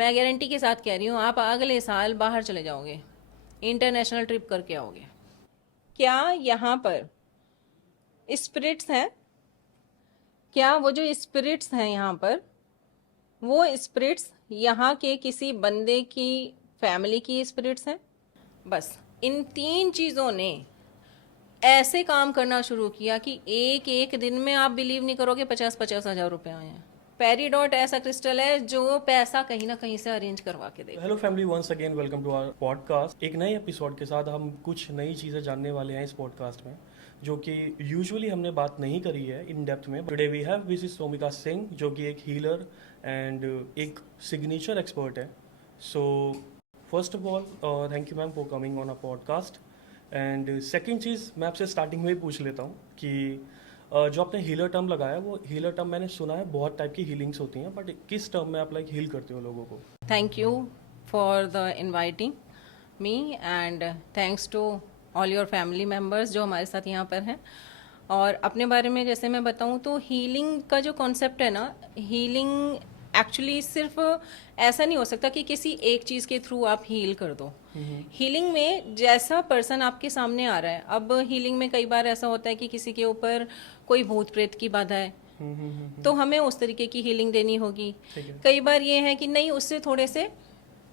मैं गारंटी के साथ कह रही हूँ, आप अगले साल बाहर चले जाओगे, इंटरनेशनल ट्रिप करके आओगे। क्या यहाँ पर स्पिरिट्स हैं? क्या वो जो स्पिरिट्स हैं यहाँ पर, वो स्पिरिट्स यहाँ के किसी बंदे की फैमिली की स्पिरिट्स हैं? बस इन 3 चीज़ों ने ऐसे काम करना शुरू किया कि एक एक दिन में आप बिलीव नहीं करोगे 50-50 हज़ार रुपए आए हैं। पेरीडॉट ऐसा क्रिस्टल है जो पैसा कहीं ना कहीं से अरेंज करवा के देगा। Hello family, once again welcome to our podcast. एक नए एपिसोड के साथ हम कुछ नई चीज़ें जानने वाले हैं इस पॉडकास्ट में, जो कि यूजुअली हमने बात नहीं करी है इन डेप्थ में। Today we have Mrs Somika Singh, जो कि एक हीलर एंड एक सिग्नेचर एक्सपर्ट है। So first of all thank you ma'am for coming on a podcast. And second चीज़ मैं आपसे स्टार्टिंग में ही पूछ लेता हूँ कि जो आपने हीलर टर्म लगाया, वो हीलर टर्म मैंने सुना है बहुत टाइप की हीलिंग्स होती हैं, बट किस टर्म में आप लाइक हील करते हो लोगों को? Thank you for the inviting me and thanks to all your family members जो हमारे साथ यहाँ पर हैं। और अपने बारे में जैसे मैं बताऊँ तो हीलिंग का जो कॉन्सेप्ट है ना, हीलिंग एक्चुअली सिर्फ ऐसा नहीं हो सकता कि किसी एक चीज़ के थ्रू आप हील कर दो। हीलिंग में जैसा पर्सन आपके सामने आ रहा है, अब हीलिंग में कई बार ऐसा होता है कि किसी के ऊपर कोई भूत प्रेत की बाधा है, तो हमें उस तरीके की हीलिंग देनी होगी। कई बार ये है कि नहीं, उससे थोड़े से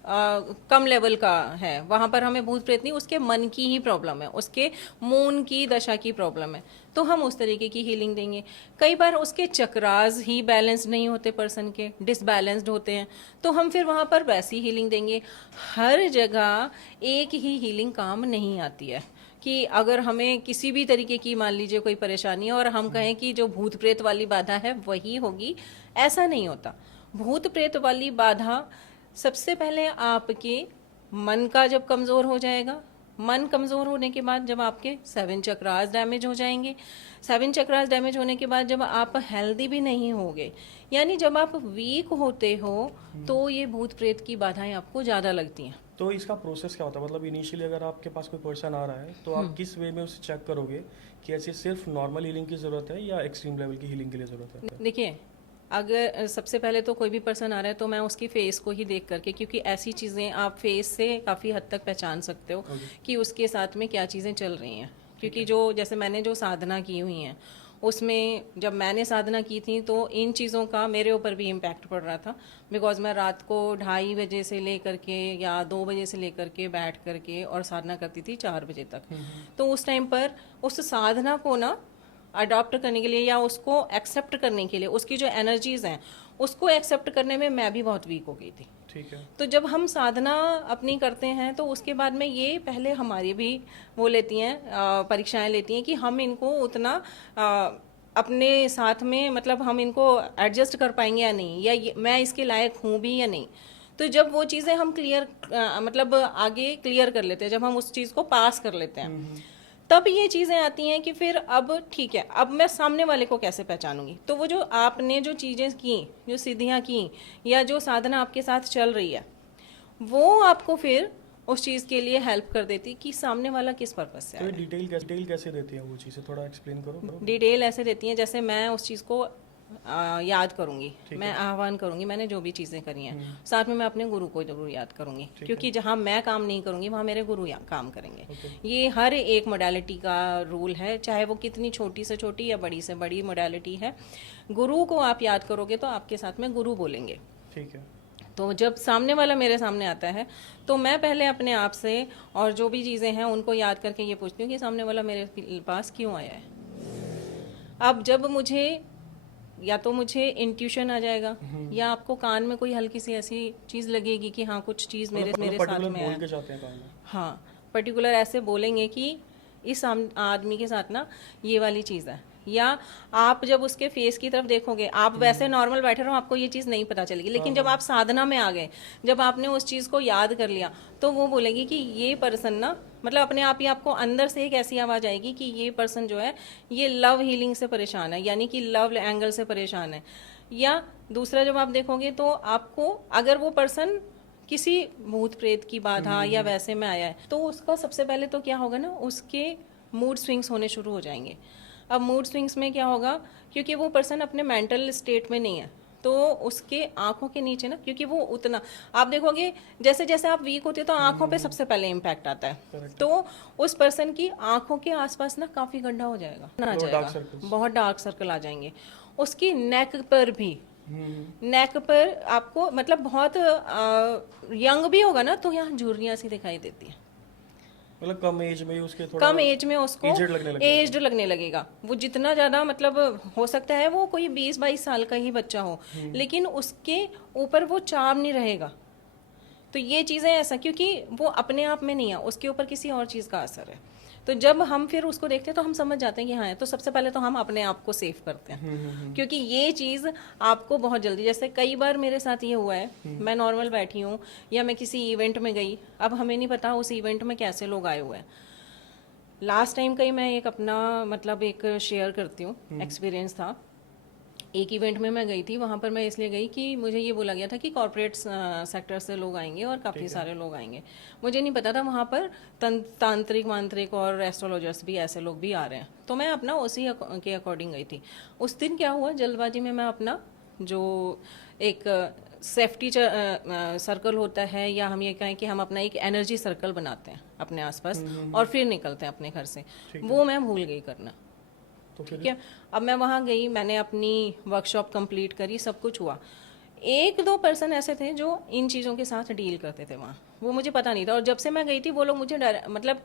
कम लेवल का है, वहां पर हमें भूत प्रेत नहीं, उसके मन की ही प्रॉब्लम है, उसके मून की दशा की प्रॉब्लम है, तो हम उस तरीके की हीलिंग देंगे। कई बार उसके चक्रास ही बैलेंस नहीं होते, पर्सन के डिसबैलेंस्ड होते हैं, तो हम फिर वहां पर वैसी हीलिंग देंगे। हर जगह एक ही हीलिंग काम नहीं आती है कि अगर हमें किसी भी तरीके की मान लीजिए कोई परेशानी है और हम कहें कि जो भूत प्रेत वाली बाधा है वही होगी, ऐसा नहीं होता। भूत प्रेत वाली बाधा सबसे पहले आपके मन का जब कमज़ोर हो जाएगा, मन कमज़ोर होने के बाद जब आपके 7 चक्रास डैमेज हो जाएंगे, 7 चक्रास डैमेज होने के बाद जब आप हेल्दी भी नहीं होगे, यानी जब आप वीक होते हो, तो ये भूत प्रेत की बाधाएं आपको ज़्यादा लगती हैं। तो इसका प्रोसेस क्या होता है? मतलब इनिशियली अगर आपके पास कोई पर्सन आ रहा है, तो आप किस वे में उसे चेक करोगे कि ऐसे सिर्फ नॉर्मल हीलिंग की ज़रूरत है या एक्सट्रीम लेवल की हीलिंग के लिए ज़रूरत है? देखिए, अगर सबसे पहले तो कोई भी पर्सन आ रहा है तो मैं उसकी फेस को ही देख करके, क्योंकि ऐसी चीज़ें आप फेस से काफ़ी हद तक पहचान सकते हो कि उसके साथ में क्या चीज़ें चल रही हैं। क्योंकि जो जैसे मैंने जो साधना की हुई हैं, उसमें जब मैंने साधना की थी तो इन चीज़ों का मेरे ऊपर भी इम्पैक्ट पड़ रहा था, बिकॉज मैं रात को 2:30 बजे से लेकर के या 2 बजे से लेकर के बैठ करके और साधना करती थी 4 बजे तक। तो उस टाइम पर उस साधना को ना अडॉप्ट करने के लिए या उसको एक्सेप्ट करने के लिए, उसकी जो एनर्जीज हैं उसको एक्सेप्ट करने में मैं भी बहुत वीक हो गई थी। ठीक है। तो जब हम साधना अपनी करते हैं तो उसके बाद में ये पहले हमारी भी वो लेती हैं, परीक्षाएं लेती हैं कि हम इनको उतना अपने साथ में, मतलब हम इनको एडजस्ट कर पाएंगे या नहीं, या मैं इसके लायक हूँ भी या नहीं। तो जब वो चीज़ें हम क्लियर मतलब आगे क्लियर कर लेते हैं, जब हम उस चीज़ को पास कर लेते हैं, तब ये चीज़ें आती हैं कि फिर अब ठीक है, अब मैं सामने वाले को कैसे पहचानूंगी। तो वो जो आपने जो चीज़ें की, जो सिद्धियां की या जो साधना आपके साथ चल रही है, वो आपको फिर उस चीज़ के लिए हेल्प कर देती कि सामने वाला किस पर्पज से तो डिटेल कैसे देती है वो चीज़ें, थोड़ा एक्सप्लेन करो। डिटेल ऐसे देती हैं जैसे मैं उस चीज़ को याद करूंगी, मैं आह्वान करूंगी, मैंने जो भी चीज़ें करी हैं, साथ में मैं अपने गुरु को जरूर याद करूंगी, क्योंकि जहां मैं काम नहीं करूंगी वहां मेरे गुरु काम करेंगे। ये हर एक मोडालिटी का रूल है, चाहे वो कितनी छोटी से छोटी या बड़ी से बड़ी मोडालिटी है, गुरु को आप याद करोगे तो आपके साथ में गुरु बोलेंगे। ठीक है। तो जब सामने वाला मेरे सामने आता है तो मैं पहले अपने आप से और जो भी चीज़ें हैं उनको याद करके ये पूछती हूँ कि सामने वाला मेरे पास क्यों आया है। अब जब मुझे या तो मुझे इंट्यूशन आ जाएगा, या आपको कान में कोई हल्की सी ऐसी चीज़ लगेगी कि हाँ कुछ चीज़ मेरे साथ में है। हाँ, पर्टिकुलर ऐसे बोलेंगे कि इस आदमी के साथ ना ये वाली चीज़ है। या आप जब उसके फेस की तरफ देखोगे, आप वैसे नॉर्मल बैठे रहो, आपको ये चीज़ नहीं पता चलेगी, लेकिन जब आप साधना में आ गए, जब आपने उस चीज़ को याद कर लिया, तो वो बोलेगी कि ये पर्सन ना, मतलब अपने आप ही आपको अंदर से एक ऐसी आवाज़ आएगी कि ये पर्सन जो है ये लव हीलिंग से परेशान है, यानी कि लव एंगल से परेशान है। या दूसरा जब आप देखोगे तो आपको, अगर वो पर्सन किसी भूत प्रेत की बाधा या वैसे में आया है, तो उसका सबसे पहले तो क्या होगा ना, उसके मूड स्विंग्स होने शुरू हो जाएंगे। अब मूड स्विंग्स में क्या होगा, क्योंकि वो पर्सन अपने मेंटल स्टेट में नहीं है, तो उसके आंखों के नीचे ना, क्योंकि वो उतना, आप देखोगे जैसे जैसे आप वीक होते हो तो आंखों पे सबसे पहले इम्पैक्ट आता है। Correct. तो उस पर्सन की आंखों के आसपास ना काफी गड्ढा हो जाएगा, ना बहुत जाएगा, dark circles. बहुत डार्क सर्कल आ जाएंगे। उसकी नेक पर भी, हम्म, नेक पर आपको मतलब बहुत यंग भी होगा ना तो यहाँ झुर्रियाँ सी दिखाई देती है। मतलब कम एज में ही उसके थोड़ा कम एज में उसको एजेड लगने लग एज्ड जाएगा। लगने लगेगा। वो जितना ज्यादा मतलब हो सकता है वो कोई 20-22 साल का ही बच्चा हो, लेकिन उसके ऊपर वो चार्म नहीं रहेगा। तो ये चीजें ऐसा, क्योंकि वो अपने आप में नहीं है, उसके ऊपर किसी और चीज का असर है। तो जब हम फिर उसको देखते हैं तो हम समझ जाते हैं कि हाँ है। तो सबसे पहले तो हम अपने आप को सेव करते हैं, क्योंकि ये चीज आपको बहुत जल्दी, जैसे कई बार मेरे साथ ये हुआ है, मैं नॉर्मल बैठी हूँ या मैं किसी इवेंट में गई, अब हमें नहीं पता उस इवेंट में कैसे लोग आए हुए हैं। लास्ट टाइम का ही मैं एक अपना मतलब एक शेयर करती हूँ, एक्सपीरियंस था। एक इवेंट में मैं गई थी, वहाँ पर मैं इसलिए गई कि मुझे ये बोला गया था कि कॉर्पोरेट सेक्टर से लोग आएंगे और काफ़ी सारे लोग आएंगे। मुझे नहीं पता था वहाँ पर तांत्रिक मांत्रिक और एस्ट्रोलॉजर्स भी, ऐसे लोग भी आ रहे हैं। तो मैं अपना उसी के अकॉर्डिंग गई थी। उस दिन क्या हुआ, जल्दबाजी में मैं अपना जो एक सेफ्टी सर्कल होता है, या हम ये कहें कि हम अपना एक एनर्जी सर्कल बनाते हैं अपने आसपास और फिर निकलते हैं अपने घर से, वो मैं भूल गई करना। तो फिर ठीक है, अब मैं वहाँ गई, मैंने अपनी वर्कशॉप कंप्लीट करी, सब कुछ हुआ। एक दो पर्सन ऐसे थे जो इन चीज़ों के साथ डील करते थे वहाँ, वो मुझे पता नहीं था। और जब से मैं गई थी वो लोग मुझे मतलब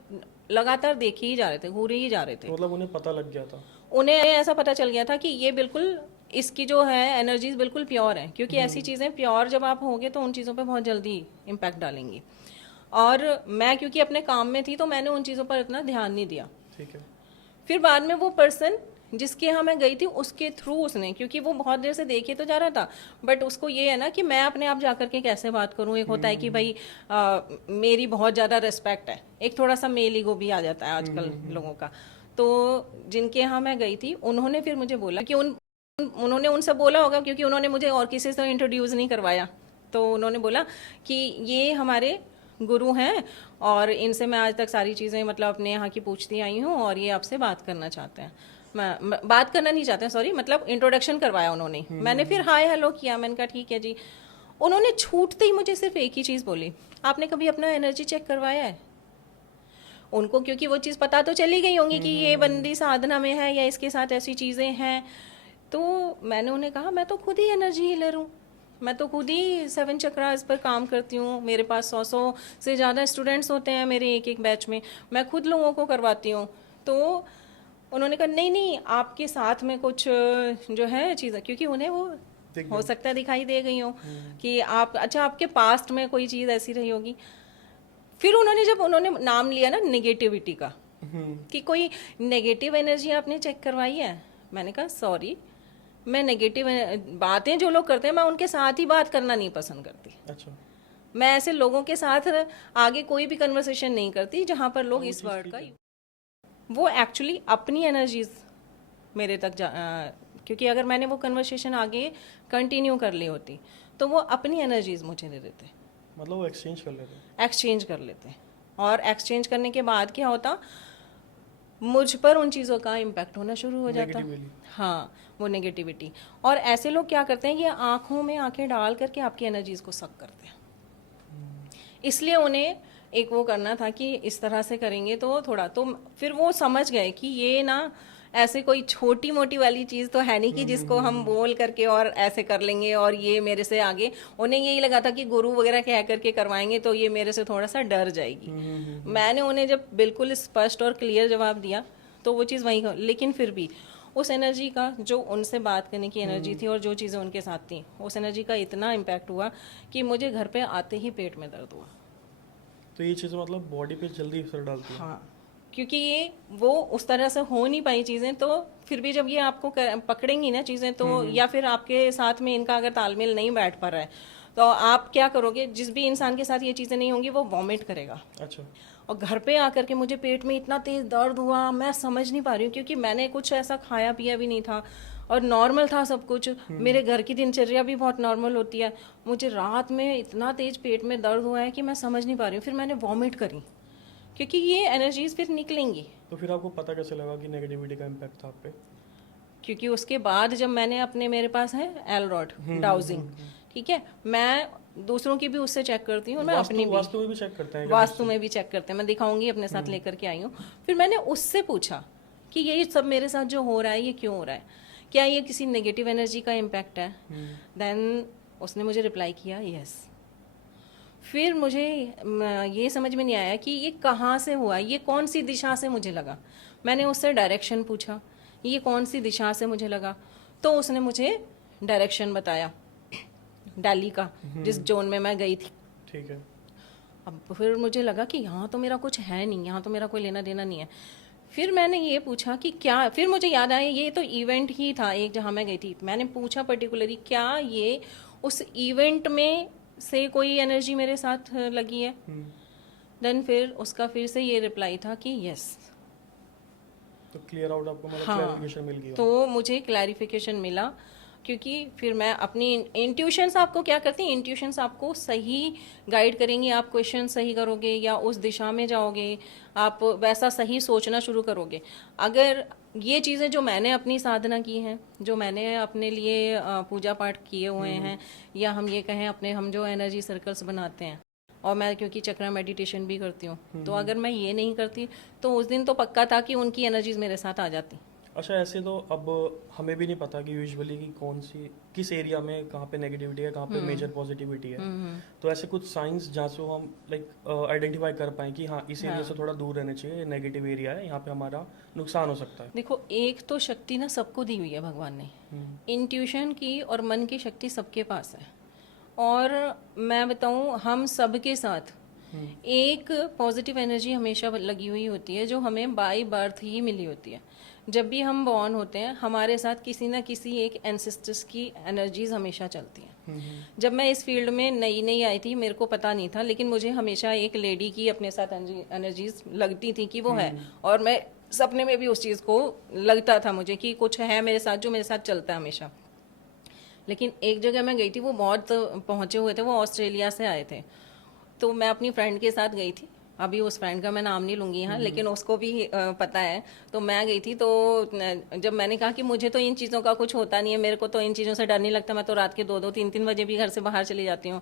लगातार देखे ही जा रहे थे, घूरे ही जा रहे थे। तो मतलब उन्हें पता लग गया था। उन्हें ऐसा पता चल गया था कि ये बिल्कुल, इसकी जो है एनर्जीज बिल्कुल प्योर है, क्योंकि ऐसी चीज़ें प्योर जब आप होगे तो उन चीज़ों पे बहुत जल्दी इम्पैक्ट डालेंगी। और मैं क्योंकि अपने काम में थी तो मैंने उन चीज़ों पर इतना ध्यान नहीं दिया। ठीक है। फिर बाद में वो पर्सन जिसके यहाँ मैं गई थी उसके थ्रू उसने, क्योंकि वो बहुत देर से देखे तो जा रहा था, बट उसको ये है ना कि मैं अपने आप जाकर के कैसे बात करूँ। एक होता है कि भाई मेरी बहुत ज़्यादा रिस्पेक्ट है, एक थोड़ा सा मेल ईगो भी आ जाता है आजकल लोगों का। तो जिनके यहाँ मैं गई थी उन्होंने फिर मुझे बोला कि उन्होंने उनसे बोला होगा, क्योंकि उन्होंने मुझे और किसी से इंट्रोड्यूस नहीं करवाया। तो उन्होंने बोला कि ये हमारे गुरु हैं और इनसे मैं आज तक सारी चीज़ें मतलब अपने यहाँ की पूछती आई हूँ और ये आपसे बात करना चाहते हैं। मैं बात करना नहीं चाहते हैं, सॉरी, मतलब इंट्रोडक्शन करवाया उन्होंने। मैंने फिर हाय हेलो किया, मैंने कहा ठीक है जी। उन्होंने छूटते ही मुझे सिर्फ एक ही चीज़ बोली, आपने कभी अपना एनर्जी चेक करवाया है? उनको क्योंकि वो चीज़ पता तो चली गई होंगी कि ये बंदी साधना में है या इसके साथ ऐसी चीज़ें हैं। तो मैंने उन्हें कहा मैं तो खुद ही एनर्जी हीलर हूँ, मैं तो खुद ही 7 चक्रास पर काम करती हूँ, मेरे पास 100 से ज़्यादा स्टूडेंट्स होते हैं मेरे एक एक बैच में, मैं खुद लोगों को करवाती हूँ। तो उन्होंने कहा नहीं नहीं, आपके साथ में कुछ जो है चीज़ें, क्योंकि उन्हें वो हो सकता है दिखाई दे गई हो कि आप, अच्छा आपके पास्ट में कोई चीज़ ऐसी रही होगी। फिर जब उन्होंने नाम लिया ना नेगेटिविटी का, कि कोई नेगेटिव एनर्जी आपने चेक करवाई है, मैंने कहा सॉरी, मैं नेगेटिव बातें जो लोग करते हैं मैं उनके साथ ही बात करना नहीं पसंद करती। अच्छा। मैं ऐसे लोगों के साथ आगे कोई भी कन्वर्सेशन नहीं करती जहां पर लोग इस वर्ड का, वो एक्चुअली अपनी एनर्जीज मेरे तक क्योंकि अगर मैंने वो कन्वर्सेशन आगे कंटिन्यू कर ली होती तो वो अपनी एनर्जीज मुझे दे देते, मतलब वो एक्सचेंज कर लेते। एक्सचेंज कर लेते। और एक्सचेंज करने के बाद क्या होता, मुझ पर उन चीज़ों का इम्पैक्ट होना शुरू हो जाता। नेगेटिवली। हाँ, वो नेगेटिविटी। और ऐसे लोग क्या करते हैं, ये आंखों में आंखें डाल करके आपकी एनर्जीज को सक करते हैं। इसलिए उन्हें एक वो करना था कि इस तरह से करेंगे तो थोड़ा, तो फिर वो समझ गए कि ये ना ऐसे कोई छोटी मोटी वाली चीज़ तो है नहीं कि जिसको हम बोल करके और ऐसे कर लेंगे और ये मेरे से आगे, उन्हें यही लगा था कि गुरु वगैरह कह करके करवाएंगे तो ये मेरे से थोड़ा सा डर जाएगी। मैंने उन्हें जब बिल्कुल स्पष्ट और क्लियर जवाब दिया तो वो चीज़ वहीं, लेकिन फिर भी उस एनर्जी का, जो उनसे बात करने की एनर्जी थी और जो चीज़ें उनके साथ थी, उस एनर्जी का इतना इम्पैक्ट हुआ कि मुझे घर पे आते ही पेट में दर्द हुआ। तो ये चीज़ मतलब बॉडी पे जल्दी असर डालती है। हाँ, क्योंकि ये वो उस तरह से हो नहीं पाई चीज़ें, तो फिर भी जब ये आपको पकड़ेंगी ना चीज़ें तो, या फिर आपके साथ में इनका अगर तालमेल नहीं बैठ पा रहा है तो आप क्या करोगे, जिस भी इंसान के साथ ये चीज़ें नहीं होंगी वो वॉमिट करेगा। अच्छा। और घर पे आकर के मुझे पेट में इतना तेज दर्द हुआ, मैं समझ नहीं पा रही हूँ, क्योंकि मैंने कुछ ऐसा खाया पिया भी नहीं था और नॉर्मल था सब कुछ, मेरे घर की दिनचर्या भी बहुत नॉर्मल होती है। मुझे रात में इतना तेज पेट में दर्द हुआ है कि मैं समझ नहीं पा रही हूँ। फिर मैंने वॉमिट करी, क्योंकि ये एनर्जीज फिर निकलेंगी। तो फिर आपको पता कैसे लगा कि नेगेटिविटी का इम्पैक्ट था आप पे? क्योंकि उसके बाद जब मैंने अपने, मेरे पास है एलरॉड डाउजिंग, ठीक है, मैं दूसरों की भी उससे चेक करती हूँ और मैं अपनी भी, वास्तु में भी चेक करते हैं क्या वास्तु उससे? में भी चेक करते हैं, मैं दिखाऊंगी, अपने साथ लेकर के आई हूँ। फिर मैंने उससे पूछा कि ये सब मेरे साथ जो हो रहा है ये क्यों हो रहा है, क्या ये किसी नेगेटिव एनर्जी का इम्पैक्ट है? देन उसने मुझे रिप्लाई किया यस। फिर मुझे ये समझ में नहीं आया कि ये कहाँ से हुआ, ये कौन सी दिशा से मुझे लगा। मैंने उससे डायरेक्शन पूछा, ये कौन सी दिशा से मुझे लगा, तो उसने मुझे डायरेक्शन बताया दिल्ली का, जिस जोन में मैं गई थी। ठीक है। अब फिर मुझे लगा कि यहाँ तो मेरा कुछ है नहीं, यहाँ तो मेरा कोई लेना देना नहीं है। फिर मैंने ये पूछा कि क्या, फिर मुझे याद आया ये तो इवेंट ही था एक जहाँ मैं गई थी। मैंने पूछा पर्टिकुलरली क्या ये उस इवेंट में से कोई एनर्जी मेरे साथ लगी है? देन फिर उसका फिर से ये रिप्लाई था कि यस। तो क्लियर आउट आपको मतलब हाँ, क्लैरिफिकेशन मिल गया। तो मुझे क्लैरिफिकेशन मिला, क्योंकि फिर मैं अपनी इंट्यूशंस आपको क्या करती हैं, इंट्यूशंस आपको सही गाइड करेंगी। आप क्वेश्चन सही करोगे या उस दिशा में जाओगे, आप वैसा सही सोचना शुरू करोगे। अगर ये चीज़ें जो मैंने अपनी साधना की हैं, जो मैंने अपने लिए पूजा पाठ किए हुए हैं, या हम ये कहें अपने, हम जो एनर्जी सर्कल्स बनाते हैं, और मैं क्योंकि चक्रा मेडिटेशन भी करती हूँ, तो अगर मैं ये नहीं करती तो उस दिन तो पक्का था कि उनकी एनर्जीज मेरे साथ आ जाती। अच्छा, ऐसे तो अब हमें भी नहीं पता कि यूजुअली कि कौन सी किस एरिया में कहाँ पे नेगेटिविटी है, कहाँ पे मेजर पॉजिटिविटी है। तो ऐसे कुछ साइंस जहाँ से हम लाइक आइडेंटिफाई कर पाए कि हाँ इस एरिया से थोड़ा दूर रहना चाहिए, ये नेगेटिव एरिया है, यहाँ पे हमारा नुकसान हो सकता है। देखो, एक तो शक्ति ना सबको दी हुई है भगवान ने, इंट्यूशन की और मन की शक्ति सबके पास है। और मैं बताऊं, हम सबके साथ एक पॉजिटिव एनर्जी हमेशा लगी हुई होती है, जो हमें बाय बर्थ ही मिली होती है। जब भी हम बॉर्न होते हैं, हमारे साथ किसी ना किसी एक एंसेस्टर्स की एनर्जीज हमेशा चलती हैं। जब मैं इस फील्ड में नई नई आई थी, मेरे को पता नहीं था, लेकिन मुझे हमेशा एक लेडी की अपने साथ एनर्जीज लगती थी कि वो है, और मैं सपने में भी उस चीज़ को लगता था मुझे कि कुछ है मेरे साथ जो मेरे साथ चलता है हमेशा। लेकिन एक जगह मैं गई थी, वो बहुत पहुंचे हुए थे, वो ऑस्ट्रेलिया से आए थे। तो मैं अपनी फ्रेंड के साथ गई थी, अभी उस फ्रेंड का मैं नाम नहीं लूंगी यहाँ, लेकिन उसको भी पता है। तो मैं गई थी, तो जब मैंने कहा कि मुझे तो इन चीज़ों का कुछ होता नहीं है, मेरे को तो इन चीज़ों से डर नहीं लगता, मैं तो रात के 2-2, 3-3 बजे भी घर से बाहर चली जाती हूँ।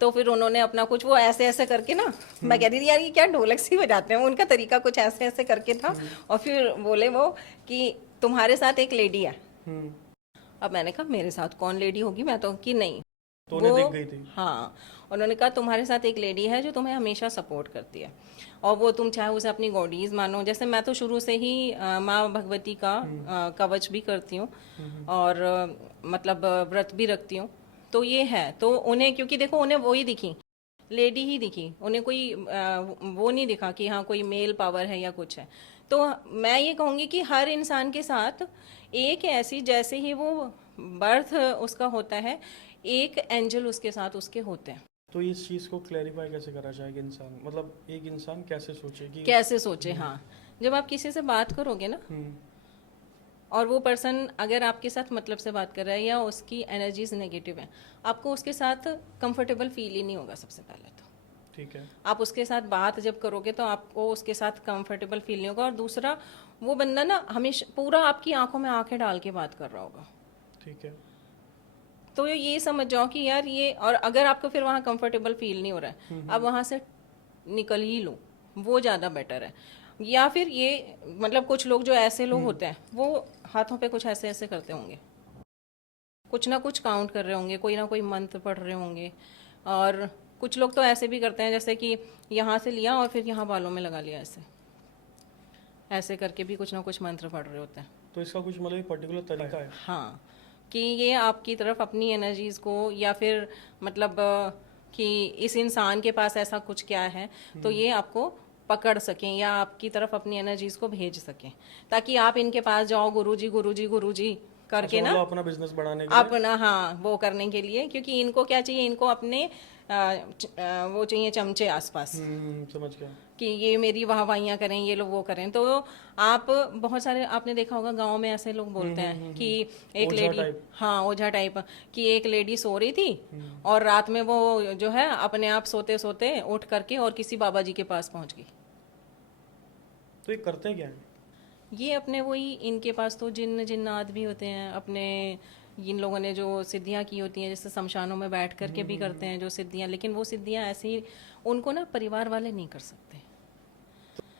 तो फिर उन्होंने अपना कुछ वो ऐसे ऐसे करके ना, मैं कह रही थी यार ये क्या ढोलक सी बजाते हैं, उनका तरीका कुछ ऐसे ऐसे करके था। और फिर बोले वो कि तुम्हारे साथ एक लेडी है। अब मैंने कहा मेरे साथ कौन लेडी होगी, मैं तो कि नहीं, तो उन्हें दिख गई थी। हाँ, उन्होंने कहा तुम्हारे साथ एक लेडी है जो तुम्हें हमेशा सपोर्ट करती है, और वो तुम चाहे उसे अपनी गॉडीज मानो। जैसे मैं तो शुरू से ही माँ भगवती का कवच भी करती हूँ, और मतलब व्रत भी रखती हूँ। तो ये है, तो उन्हें, क्योंकि देखो उन्हें वही दिखी, लेडी ही दिखी, उन्हें कोई वो नहीं दिखा कि हाँ कोई मेल पावर है या कुछ है। तो मैं ये कहूँगी कि हर इंसान के साथ एक ऐसी, जैसे ही वो बर्थ उसका होता है, एक एंजल उसके साथ उसके होते हैं। तो इस चीज़ को क्लैरिफाई कैसे करा जाए कि इंसान, मतलब एक इंसान कैसे सोचे कि कैसे सोचे? हाँ, जब आप किसी से बात करोगे ना, और वो पर्सन अगर आपके साथ मतलब से बात कर रहा है, या उसकी एनर्जीज नेगेटिव है, आपको उसके साथ कंफर्टेबल फील ही नहीं होगा। सबसे पहले तो ठीक है, आप उसके साथ बात जब करोगे तो आपको उसके साथ कंफर्टेबल फील नहीं होगा। और दूसरा, वो बंदा ना हमेशा पूरा आपकी आंखों में आंखें डाल के बात कर रहा होगा। ठीक है। तो ये समझ जाओ कि यार ये, और अगर आपको फिर वहाँ कंफर्टेबल फील नहीं हो रहा है, अब वहाँ से निकल ही लो, वो ज़्यादा बेटर है। या फिर ये, मतलब कुछ लोग जो ऐसे लोग होते हैं, वो हाथों पे कुछ ऐसे ऐसे करते होंगे, कुछ ना कुछ काउंट कर रहे होंगे, कोई ना कोई मंत्र पढ़ रहे होंगे। और कुछ लोग तो ऐसे भी करते हैं, जैसे कि यहाँ से लिया और फिर यहाँ बालों में लगा लिया, ऐसे ऐसे करके भी कुछ ना कुछ मंत्र पढ़ रहे होते हैं। तो इसका कुछ मतलब एक पर्टिकुलर तरीका है? हाँ, कि ये आपकी तरफ अपनी एनर्जीज को, या फिर मतलब कि इस इंसान के पास ऐसा कुछ क्या है, तो ये आपको पकड़ सकें, या आपकी तरफ अपनी एनर्जीज को भेज सकें, ताकि आप इनके पास जाओ गुरुजी गुरुजी गुरुजी करके ना, मतलब अपना बिजनेस बढ़ाने के लिए? अपना, हाँ, वो करने के लिए। क्योंकि इनको क्या चाहिए, इनको अपने वो चाहिए चमचे आसपास, समझ गया। कि ये मेरी वाहवाहियाँ करें, ये लोग वो करें। तो आप बहुत सारे, आपने देखा होगा गांव में ऐसे लोग बोलते हैं कि एक ओझा लेडी, टाइप। हाँ ओझा टाइप, कि एक लेडी सो रही थी और रात में वो जो है अपने आप सोते सोते उठ करके और किसी बाबा जी के पास पहुंच गई। तो ये करते क्या है? ये अपने वही, इनके पास तो जिन्नात भी होते हैं अपने, इन लोगों ने जो सिद्धियां की होती हैं, जैसे शमशानों में बैठ करके भी करते हैं जो सिद्धियां, लेकिन वो सिद्धियां ऐसी उनको ना परिवार वाले नहीं कर सकते।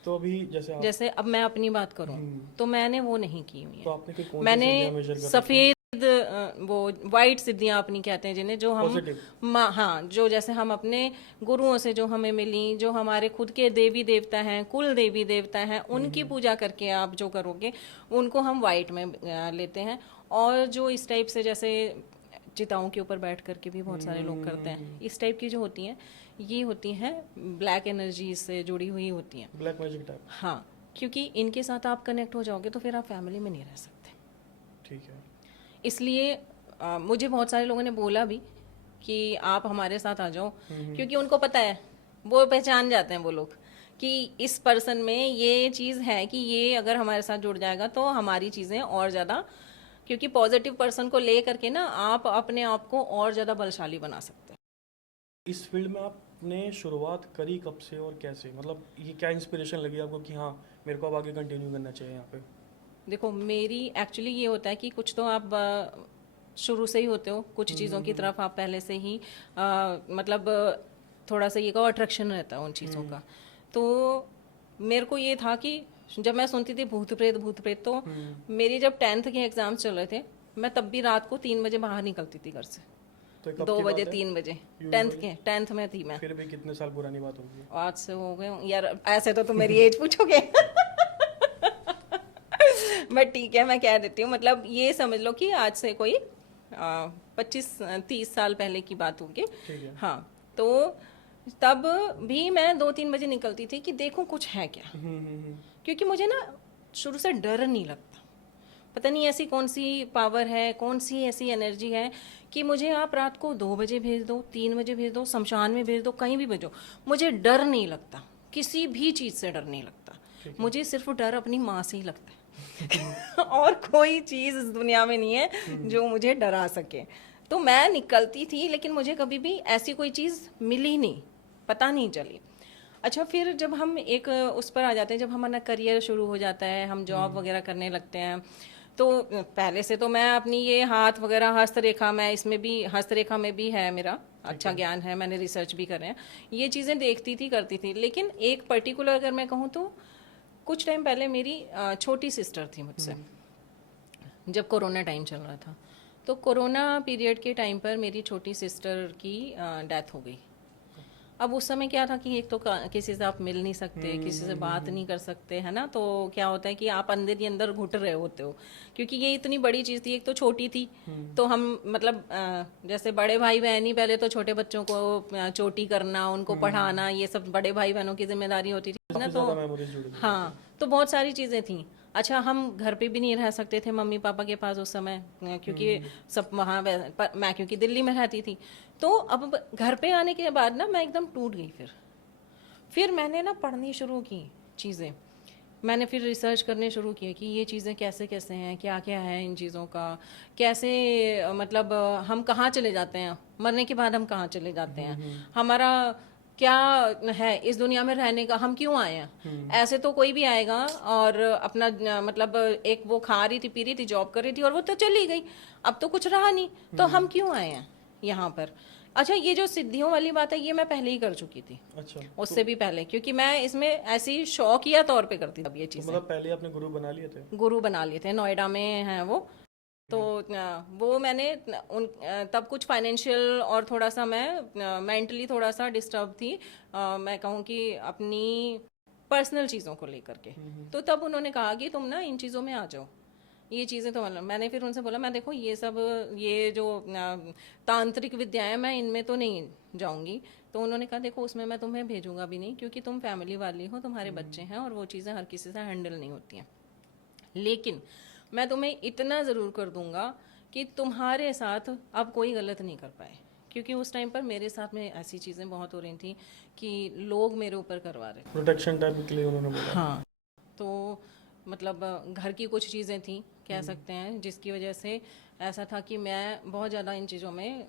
तो अभी जैसे आप, जैसे अब मैं अपनी बात करूं तो मैंने वो नहीं की हुई तो है। आपने कोई कौन सी मैंने सिद्धियां मेजर कर रखी हैं? सफेद वो वाइट सिद्धियां अपनी कहते हैं जिन्हें, जो हम पॉजिटिव। हाँ, जो जैसे हम अपने गुरुओं से जो हमें मिली, जो हमारे खुद के देवी देवता हैं, कुल देवी देवता हैं, उनकी पूजा करके आप जो करोगे उनको हम वाइट में लेते हैं। और जो इस टाइप से जैसे चिताओं के ऊपर बैठ करके भी बहुत सारे लोग करते हैं, इस टाइप की जो होती हैं ये होती हैं ब्लैक एनर्जी से जुड़ी हुई होती हैं। Black magic type. हाँ, क्योंकि इनके साथ आप कनेक्ट हो जाओगे तो फिर आप फैमिली में नहीं रह सकते। ठीक है। इसलिए मुझे बहुत सारे लोगों ने बोला भी कि आप हमारे साथ आ जाओ, क्योंकि उनको पता है, वो पहचान जाते हैं वो लोग कि इस पर्सन में ये चीज़ है कि ये अगर हमारे साथ जुड़ जाएगा तो हमारी चीज़ें और ज़्यादा, क्योंकि पॉजिटिव पर्सन को ले करके ना आप अपने आप को और ज़्यादा बलशाली बना सकते हैं। इस फील्ड में आपने शुरुआत करी कब से और कैसे, मतलब ये क्या इंस्पिरेशन लगी आपको कि हाँ मेरे को अब आगे कंटिन्यू करना चाहिए यहाँ पे? देखो, मेरी एक्चुअली ये होता है कि कुछ तो आप शुरू से ही होते हो, कुछ चीज़ों की तरफ आप पहले से ही मतलब थोड़ा सा ये कहो अट्रैक्शन रहता है उन चीज़ों का। तो मेरे को ये था कि जब मैं सुनती थी भूत प्रेत तो मेरी जब 10th के एग्जाम्स चल रहे थे, मैं तब भी रात को 3 बजे बाहर निकलती थी घर से, तो कब 2 की बजे बात है? 3 बजे। Usually? 10th में थी मैं। फिर भी कितने साल पुरानी बात होगी? आज से हो गए यार, ऐसे तो तुम मेरी एज पूछोगे। बट ठीक है, मैं कह देती हूँ, मतलब ये समझ लो कि आज से कोई 25-30 साल पहले की बात होगी। ठीक है। हाँ, तो तब भी मैं 2-3 बजे निकलती थी कि देखूं कुछ है क्या, क्योंकि मुझे ना शुरू से डर नहीं लगता। पता नहीं ऐसी कौन सी पावर है, कौन सी ऐसी एनर्जी है कि मुझे आप रात को 2 बजे भेज दो, 3 बजे भेज दो, शमशान में भेज दो, कहीं भी भेजो, मुझे डर नहीं लगता, किसी भी चीज़ से डर नहीं लगता। मुझे सिर्फ डर अपनी माँ से ही लगता है। और कोई चीज़ इस दुनिया में नहीं है जो मुझे डरा सके। तो मैं निकलती थी, लेकिन मुझे कभी भी ऐसी कोई चीज़ मिली नहीं, पता नहीं चली। अच्छा, फिर जब हम एक उस पर आ जाते हैं, जब हमारा करियर शुरू हो जाता है, हम जॉब वगैरह करने लगते हैं, तो पहले से तो मैं अपनी ये हाथ वगैरह हस्तरेखा, मैं इसमें भी हस्तरेखा में भी है मेरा अच्छा ज्ञान है, मैंने रिसर्च भी करे हैं, ये चीज़ें देखती थी, करती थी। लेकिन एक पर्टिकुलर अगर मैं कहूँ तो कुछ टाइम पहले मेरी छोटी सिस्टर थी मुझसे, जब कोरोना टाइम चल रहा था, तो कोरोना पीरियड के टाइम पर मेरी छोटी सिस्टर की डेथ हो गई। अब उस समय क्या था कि एक तो किसी से आप मिल नहीं सकते, किसी से बात नहीं कर सकते, है ना, तो क्या होता है कि आप अंदर ही अंदर घुट रहे होते हो, क्योंकि ये इतनी बड़ी चीज़ थी, एक तो छोटी थी, तो हम मतलब जैसे बड़े भाई बहन ही पहले तो छोटे बच्चों को चोटी करना, उनको पढ़ाना, ये सब बड़े भाई बहनों की जिम्मेदारी होती थी ना। तो मेमोरीज जुड़ी हुई। हाँ, तो बहुत सारी चीज़ें थी। अच्छा, हम घर पे भी नहीं रह सकते थे मम्मी पापा के पास उस समय, क्योंकि सब वहाँ मैं क्योंकि दिल्ली में रहती थी। तो अब घर पे आने के बाद ना मैं एकदम टूट गई। फिर मैंने ना पढ़नी शुरू की चीज़ें, मैंने फिर रिसर्च करने शुरू किए कि ये चीज़ें कैसे कैसे हैं, क्या क्या है इन चीज़ों का, कैसे मतलब हम कहाँ चले जाते हैं, मरने के बाद हम कहाँ चले जाते हैं, हमारा क्या है इस दुनिया में रहने का, हम क्यों आए हैं। ऐसे तो कोई भी आएगा और अपना मतलब एक वो खा रही थी, पी रही थी, जॉब कर रही थी और वो तो चली गई, अब तो कुछ रहा नहीं, तो हम क्यों आए हैं यहाँ पर। अच्छा, ये जो सिद्धियों वाली बात है ये मैं पहले ही कर चुकी थी। अच्छा, उससे भी पहले, क्योंकि मैं इसमें ऐसी शौकिया तौर पे करती थी अब ये तो चीज़ें। मतलब पहले आपने गुरु बना लिए थे? गुरु बना लिए थे, नोएडा में हैं वो। तो वो मैंने तब कुछ फाइनेंशियल और थोड़ा सा मैं मेंटली थोड़ा सा डिस्टर्ब थी, मैं कहूँ कि अपनी पर्सनल चीज़ों को लेकर के। तो तब उन्होंने कहा कि तुम ना इन चीज़ों में आ जाओ, ये चीज़ें तो मतलब मैंने फिर उनसे बोला मैं देखो ये सब ये जो तांत्रिक विद्याएं मैं इनमें तो नहीं जाऊंगी। तो उन्होंने कहा देखो उसमें मैं तुम्हें भेजूंगा भी नहीं, क्योंकि तुम फैमिली वाली हो, तुम्हारे बच्चे हैं और वो चीज़ें हर किसी से हैंडल नहीं होती हैं। लेकिन मैं तुम्हें इतना ज़रूर कर दूंगा कि तुम्हारे साथ अब कोई गलत नहीं कर पाए, क्योंकि उस टाइम पर मेरे साथ में ऐसी चीज़ें बहुत हो रही थी कि लोग मेरे ऊपर करवा रहे थे। प्रोटेक्शन टाइप के लिए उन्होंने बोला? हाँ, तो मतलब घर की कुछ चीज़ें थी कह सकते हैं, जिसकी वजह से ऐसा था कि मैं बहुत ज़्यादा इन चीज़ों में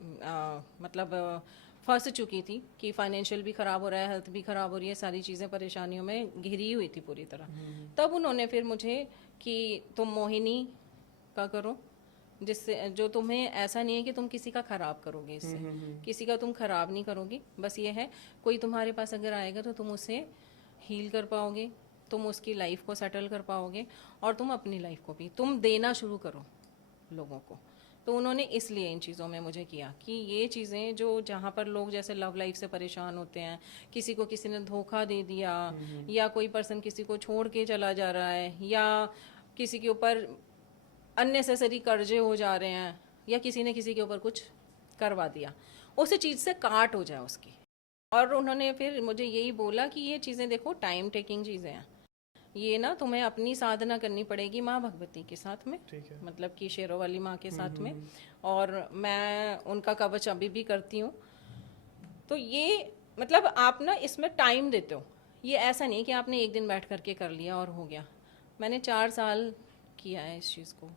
मतलब फंस चुकी थी कि फाइनेंशियल भी ख़राब हो रहा है, हेल्थ भी ख़राब हो रही है, सारी चीज़ें परेशानियों में घिरी हुई थी पूरी तरह। तब उन्होंने फिर मुझे कि तुम मोहिनी का करो, जिससे जो तुम्हें ऐसा नहीं है कि तुम किसी का खराब करोगे इससे, किसी का तुम खराब नहीं करोगे। बस ये है, कोई तुम्हारे पास अगर आएगा तो तुम उसे हील कर पाओगे, तुम उसकी लाइफ को सेटल कर पाओगे, और तुम अपनी लाइफ को भी तुम देना शुरू करो लोगों को। तो उन्होंने इसलिए इन चीज़ों में मुझे किया कि ये चीज़ें जो जहाँ पर लोग जैसे लव लाइफ से परेशान होते हैं, किसी को किसी ने धोखा दे दिया, या कोई पर्सन किसी को छोड़ के चला जा रहा है, या किसी के ऊपर अननेसेसरी कर्जे हो जा रहे हैं, या किसी ने किसी के ऊपर कुछ करवा दिया, उस चीज़ से काट हो जाए उसकी। और उन्होंने फिर मुझे यही बोला कि ये चीज़ें देखो टाइम टेकिंग चीज़ें हैं, ये ना तुम्हें अपनी साधना करनी पड़ेगी माँ भगवती के साथ में, ठीक है। मतलब कि शेरों वाली माँ के साथ में, और मैं उनका कवच अभी भी करती हूँ। तो ये मतलब आप ना इसमें टाइम देते हो, ये ऐसा नहीं कि आपने एक दिन बैठ करके कर लिया और हो गया। मैंने 4 साल किया है इस चीज़ को,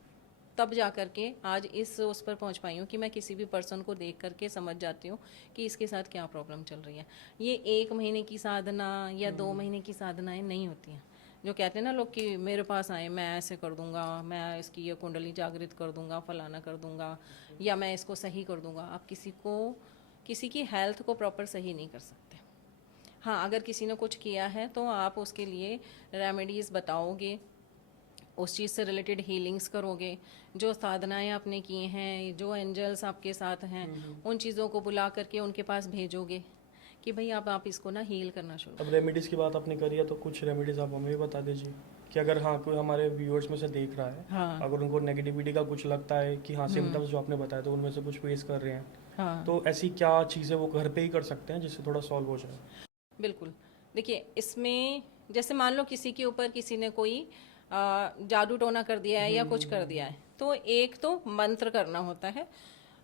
तब जा करके आज इस उस पर पहुंच पाई हूँ कि मैं किसी भी पर्सन को देख करके समझ जाती हूँ कि इसके साथ क्या प्रॉब्लम चल रही है। ये 1 महीने की साधना या 2 महीने की साधनाएं नहीं होती हैं। जो कहते हैं ना लोग कि मेरे पास आए, मैं ऐसे कर दूंगा, मैं इसकी ये कुंडली जागृत कर दूंगा, फलाना कर दूंगा, या मैं इसको सही कर दूंगा। आप किसी की हेल्थ को प्रॉपर सही नहीं कर सकते। हाँ, अगर किसी ने कुछ किया है तो आप उसके लिए रेमेडीज़ बताओगे, उस चीज़ से रिलेटेड हीलिंग्स करोगे, जो साधनाएं आपने की हैं, जो एंजल्स आपके साथ हैं, उन चीज़ों को बुला करके उनके पास भेजोगे कि भाई अब आप इसको ना हील करना शुरू। अब रेमेडीज़ की बात आपने करी है तो कुछ रेमेडीज़ आप हमें भी बता दीजिए कि अगर हाँ कोई हमारे व्यूअर्स में से देख रहा है, हाँ, अगर उनको नेगेटिविटी का कुछ लगता है कि हाँ सिम्टम्स जो आपने बताया तो उनमें से कुछ फेस कर रहे हैं, हाँ, तो ऐसी क्या चीज़ें वो घर पे ही कर सकते हैं जिससे थोड़ा सॉल्व हो जाए? बिल्कुल। देखिए, इसमें जैसे मान लो किसी के ऊपर किसी ने कोई जादू टोना कर दिया है या कुछ कर दिया है, तो एक तो मंत्र करना होता है।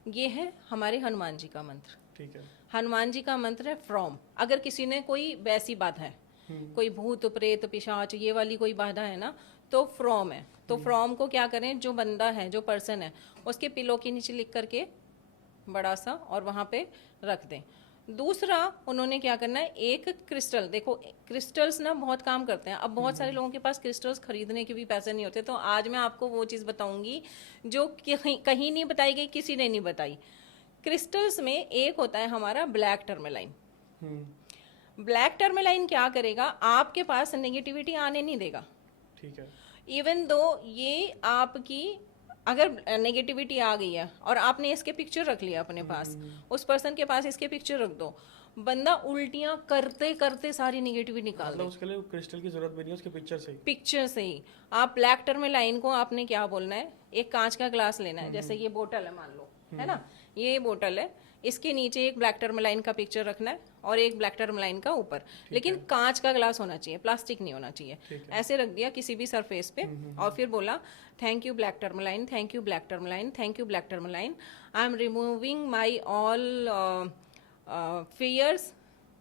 ये है हमारे हनुमान जी का मंत्र। ठीक है। हनुमान जी का मंत्र है फ्रॉम। अगर किसी ने कोई वैसी बाधा है, कोई भूत प्रेत पिशाच ये वाली कोई बाधा है ना, तो फ्रॉम है। तो फ्रॉम को क्या करें, जो बंदा है, जो पर्सन है, उसके पिलो के नीचे लिख करके बड़ा सा और वहां पे रख दें। दूसरा उन्होंने क्या करना है, एक क्रिस्टल, देखो क्रिस्टल्स ना बहुत काम करते हैं। अब बहुत सारे लोगों के पास क्रिस्टल्स खरीदने के भी पैसे नहीं होते, तो आज मैं आपको वो चीज़ बताऊंगी जो कहीं नहीं बताई गई, किसी ने नहीं बताई। क्रिस्टल्स में एक होता है हमारा ब्लैक टर्मेलाइन। ब्लैक टर्मेलाइन क्या करेगा, आपके पास नेगेटिविटी आने नहीं देगा। ठीक है। इवन दो ये आपकी अगर नेगेटिविटी आ गई है और आपने इसके पिक्चर रख लिया अपने पास, उस पर्सन के पास इसके पिक्चर रख दो, बंदा उल्टियां करते करते सारी नेगेटिविटी निकाल मतलब दे उसके लिए क्रिस्टल की जरूरत भी नहीं है, उसके पिक्चर से ही। पिक्चर से ही। आप ब्लैक टर्मेलाइन को आपने क्या बोलना है, एक कांच का ग्लास लेना है, जैसे ये बोतल है मान लो, है ना, ये बोतल है, इसके नीचे एक ब्लैक टर्मेलाइन का पिक्चर रखना है और एक ब्लैक टर्मेलाइन का ऊपर, लेकिन कांच का ग्लास होना चाहिए, प्लास्टिक नहीं होना चाहिए। ऐसे रख दिया किसी भी सरफेस पे और फिर बोला thank you black tourmaline, thank you black tourmaline, thank you black tourmaline, I am removing my all fears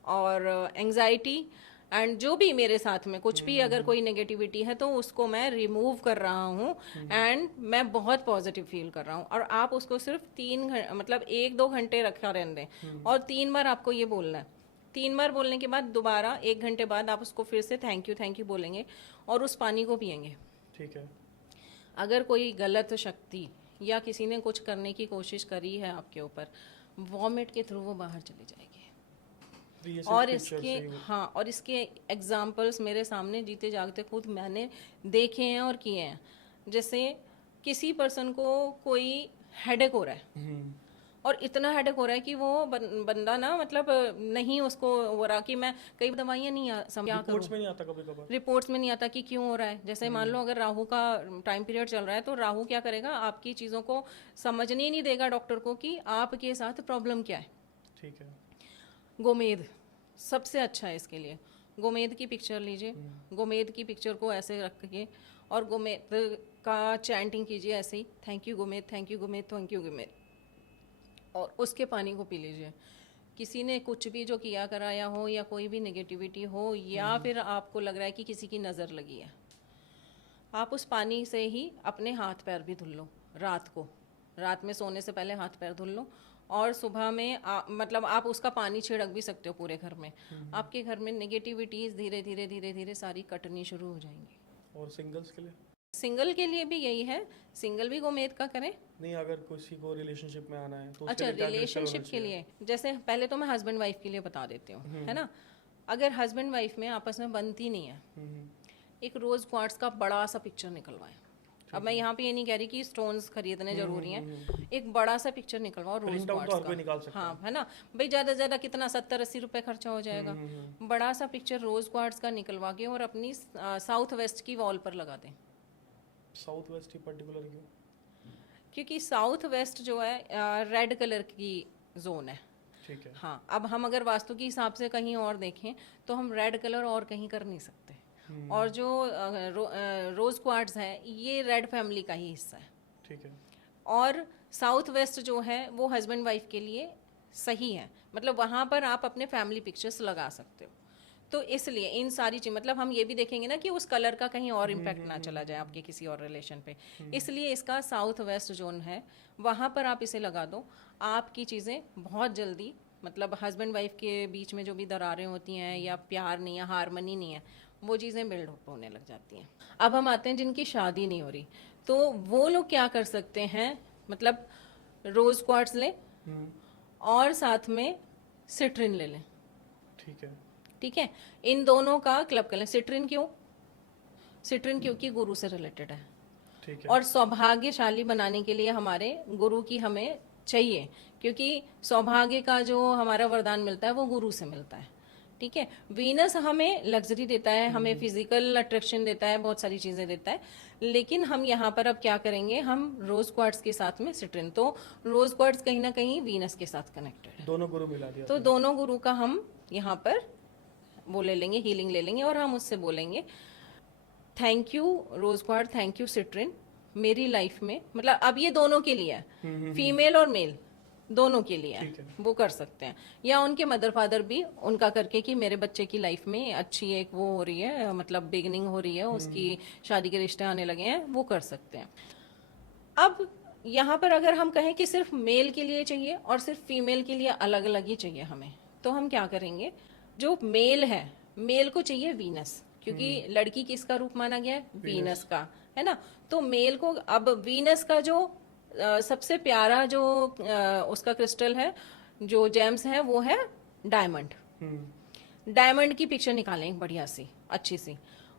और एंजाइटी एंड जो भी मेरे साथ में कुछ भी अगर कोई नेगेटिविटी है तो उसको मैं रिमूव कर रहा हूँ एंड मैं बहुत पॉजिटिव फील कर रहा हूँ। और आप उसको सिर्फ 3 घंटे मतलब 1-2 घंटे रखा रहने दें और 3 बार आपको ये बोलना है। 3 बार बोलने के बाद दोबारा 1 घंटे बाद आप उसको फिर से थैंक यू बोलेंगे और उस पानी को पियेंगे। ठीक है। अगर कोई गलत शक्ति या किसी ने कुछ करने की कोशिश करी है आपके ऊपर, वॉमिट के थ्रू वो बाहर चली जाएगी। और इसके एग्जाम्पल्स मेरे सामने जीते जागते खुद मैंने देखे हैं और किए हैं। जैसे किसी पर्सन को कोई हेडेक हो रहा है और इतना हेडेक हो रहा है कि वो बंदा ना मतलब नहीं उसको हो रहा कि मैं कई दवाइयाँ नहीं रिपोर्ट्स में नहीं आता, कभी कभार रिपोर्ट्स में नहीं आता कि क्यों हो रहा है। जैसे मान लो अगर राहु का टाइम पीरियड चल रहा है तो राहु क्या करेगा, आपकी चीज़ों को समझने ही नहीं देगा डॉक्टर को कि आपके साथ प्रॉब्लम क्या है। ठीक है। गोमेद सबसे अच्छा है इसके लिए। गोमेद की पिक्चर लीजिए, गोमेद की पिक्चर को ऐसे रख के और गोमेद का चैंटिंग कीजिए ऐसे ही, थैंक यू गोमेद, थैंक यू गोमेद, थैंक यू गोमेद, और उसके पानी को पी लीजिए। किसी ने कुछ भी जो किया कराया हो या कोई भी नेगेटिविटी हो या फिर आपको लग रहा है कि किसी की नज़र लगी है, आप उस पानी से ही अपने हाथ पैर भी धुल लो। रात में सोने से पहले हाथ पैर धुल लो और सुबह में मतलब आप उसका पानी छिड़क भी सकते हो पूरे घर में। आपके घर में नेगेटिविटीज धीरे धीरे सारी कटनी शुरू हो जाएंगी। और सिंगल्स के लिए सिंगल के लिए भी यही है, सिंगल भी गोमेद का करें। नहीं, अगर किसी को रिलेशनशिप में आना है तो उसके अच्छा, लिए क्या crystal होना रिलेशनशिप के चाहिए? लिए जैसे पहले तो मैं हस्बैंड वाइफ के लिए बता देती हूँ, है ना। अगर हस्बैंड वाइफ में आपस में बनती नहीं है, एक रोज क्वार्ट्स का बड़ा सा पिक्चर निकलवाएं। अब मैं यहाँ पे ये नहीं कह रही कि स्टोन्स खरीदने जरूरी हैं, एक बड़ा सा पिक्चर निकलवाओ रोज प्रिंट आउट तो क्वार्ट्स हर कोई निकाल का। सकता हाँ, है ना भाई, ज्यादा से ज्यादा कितना 70-80 रुपए खर्चा हो जाएगा। बड़ा सा पिक्चर रोज क्वार्ट्स का निकलवा के और अपनी साउथ वेस्ट की वॉल पर लगा दें। साउथ वेस्ट ही पर्टिकुलर क्यों? क्योंकि साउथ वेस्ट जो है रेड कलर की जोन है। ठीक है। हाँ, अब हम अगर वास्तु के हिसाब से कहीं और देखें तो हम रेड कलर और कहीं कर नहीं सकते। और जो रोज क्वार्ट्स है ये रेड फैमिली का ही हिस्सा है। ठीक है। और साउथ वेस्ट जो है वो हस्बैंड वाइफ के लिए सही है, मतलब वहाँ पर आप अपने फैमिली पिक्चर्स लगा सकते हो। तो इसलिए इन सारी चीज, मतलब हम ये भी देखेंगे ना कि उस कलर का कहीं और इम्पैक्ट ना चला जाए आपके किसी और रिलेशन पे। इसलिए इसका साउथ वेस्ट जोन है, वहाँ पर आप इसे लगा दो। आपकी चीज़ें बहुत जल्दी, मतलब हस्बैंड वाइफ के बीच में जो भी दरारें होती हैं या प्यार नहीं है, हारमनी नहीं है, वो चीज़ें बिल्ड होने लग जाती हैं। अब हम आते हैं जिनकी शादी नहीं हो रही, तो वो लोग क्या कर सकते हैं, मतलब रोज क्वार्ट्स लें और साथ में सिट्रिन ले लें। ठीक है। ठीक है, इन दोनों का क्लब कर लें। सिट्रिन क्यों? सिट्रिन क्योंकि गुरु से रिलेटेड है। ठीक है। और सौभाग्यशाली बनाने के लिए हमारे गुरु की हमें चाहिए, क्योंकि सौभाग्य का जो हमारा वरदान मिलता है वो गुरु से मिलता है। ठीक है, वीनस हमें लग्जरी देता है, हमें फिजिकल अट्रैक्शन देता है, बहुत सारी चीजें देता है। लेकिन हम यहाँ पर अब क्या करेंगे, हम रोज क्वार्ट्स के साथ में सिट्रिन, तो रोज क्वार्ट्स कहीं ना कहीं वीनस के साथ कनेक्टेड है। दोनों गुरु मिला दिया तो दोनों गुरु का हम यहाँ पर वो ले लेंगे, हीलिंग ले लेंगे, और हम उससे बोलेंगे thank you rose quartz, thank you citrine, मेरी लाइफ में, मतलब अब ये दोनों के लिए है, फीमेल और मेल दोनों के लिए है, ठीक है। वो कर सकते हैं। या उनके मदर फादर भी उनका करके कि मेरे बच्चे की लाइफ में अच्छी एक वो हो रही है, मतलब बिगनिंग हो रही है, उसकी शादी के रिश्ते आने लगे हैं, वो कर सकते हैं। अब यहाँ पर अगर हम कहें कि सिर्फ मेल के लिए चाहिए और सिर्फ फीमेल के लिए अलग अलग ही चाहिए हमें, तो हम क्या करेंगे, जो मेल है, मेल को चाहिए वीनस, क्योंकि लड़की किसका रूप माना गया है, वीनस का, है ना। तो मेल को अब वीनस का जो सबसे प्यारा जो उसका क्रिस्टल है, जो जेम्स है, वो है डायमंड। डायमंड की पिक्चर निकालें एक बढ़िया सी अच्छी सी,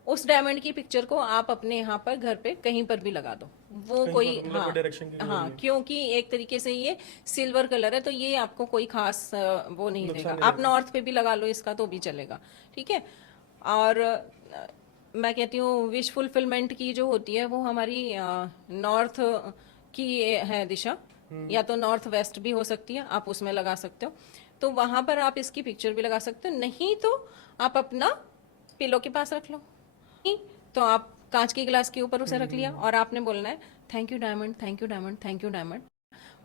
उस डायमंड की पिक्चर को आप अपने यहाँ पर घर पे कहीं पर भी लगा दो, वो कोई हाँ हाँ, क्योंकि एक तरीके से ये सिल्वर कलर है, तो ये आपको कोई खास वो नहीं देगा। आप नॉर्थ पे भी लगा लो इसका तो भी चलेगा। ठीक है, और मैं कहती हूँ विश फुलफिलमेंट की जो होती है वो हमारी नॉर्थ की है दिशा, या तो नॉर्थ वेस्ट भी हो सकती है, आप उसमें लगा सकते हो। तो वहां पर आप इसकी पिक्चर भी लगा सकते हो, नहीं तो आप अपना पिलो के पास रख लो, तो आप कांच के गिलास के ऊपर उसे रख लिया, और आपने बोलना है thank you diamond, thank you diamond, thank you diamond,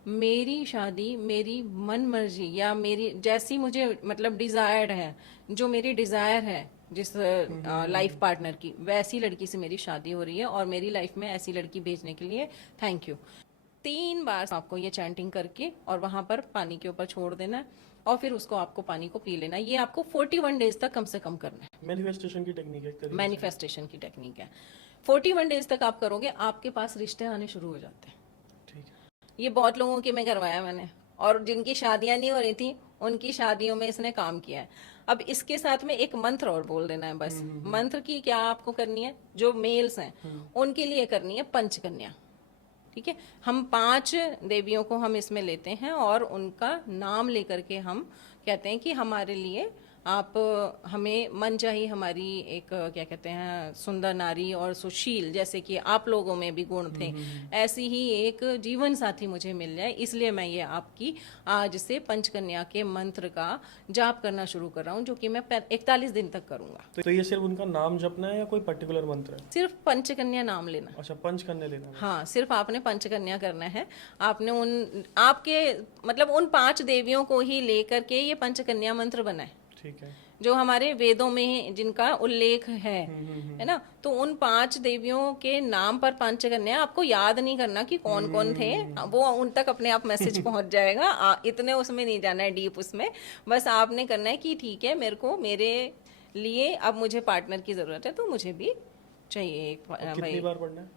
मेरी शादी मेरी मन मर्जी या मेरी जैसी मुझे मतलब डिजायर्ड है, जो मेरी डिजायर है जिस लाइफ पार्टनर की, वैसी लड़की से मेरी शादी हो रही है, और मेरी लाइफ में ऐसी लड़की भेजने के लिए थैंक यू। 3 बार आपको ये चैंटिंग करके और वहां पर पानी के ऊपर छोड़ देना है, और फिर उसको आपको पानी को पी लेना है। ये आपको 41 डेज तक कम से कम करना है। मैनिफेस्टेशन की टेक्निक है, मैनिफेस्टेशन की टेक्निक है। 41 डेज तक आप करोगे, आपके पास रिश्ते आने शुरू हो जाते हैं। ठीक है। ये बहुत लोगों के में करवाया मैंने, और जिनकी शादियां नहीं हो रही थी उनकी शादियों में इसने काम किया है। अब इसके साथ में एक मंत्र और बोल देना है बस। मंत्र की क्या आपको करनी है, जो मेल्स हैं उनके लिए करनी है पंचकन्या। ठीक है, हम 5 देवियों को हम इसमें लेते हैं, और उनका नाम लेकर के हम कहते हैं कि हमारे लिए आप हमें मन चाहिए हमारी एक क्या कहते हैं सुंदर नारी और सुशील, जैसे कि आप लोगों में भी गुण थे, ऐसी ही एक जीवन साथी मुझे मिल जाए, इसलिए मैं ये आपकी आज से पंचकन्या के मंत्र का जाप करना शुरू कर रहा हूँ, जो कि मैं 41 दिन तक करूंगा। तो ये सिर्फ उनका नाम जपना है या कोई पर्टिकुलर मंत्र है? सिर्फ पंचकन्या नाम लेना। अच्छा, पंचकन्या लेना है। हाँ, सिर्फ आपने पंचकन्या करना है। आपने उन आपके मतलब उन 5 देवियों को ही लेकर के ये पंचकन्या मंत्र बना है। ठीक है, जो हमारे वेदों में जिनका उल्लेख है ना, तो उन 5 देवियों के नाम पर पंचकन्या। आपको याद नहीं करना कि कौन कौन थे, वो उन तक अपने आप मैसेज पहुंच जाएगा, इतने उसमें नहीं जाना है डीप उसमें। बस आपने करना है कि ठीक है, मेरे को मेरे लिए अब मुझे पार्टनर की जरूरत है, तो मुझे भी चाहिए एक कितनी बार पढ़ना है?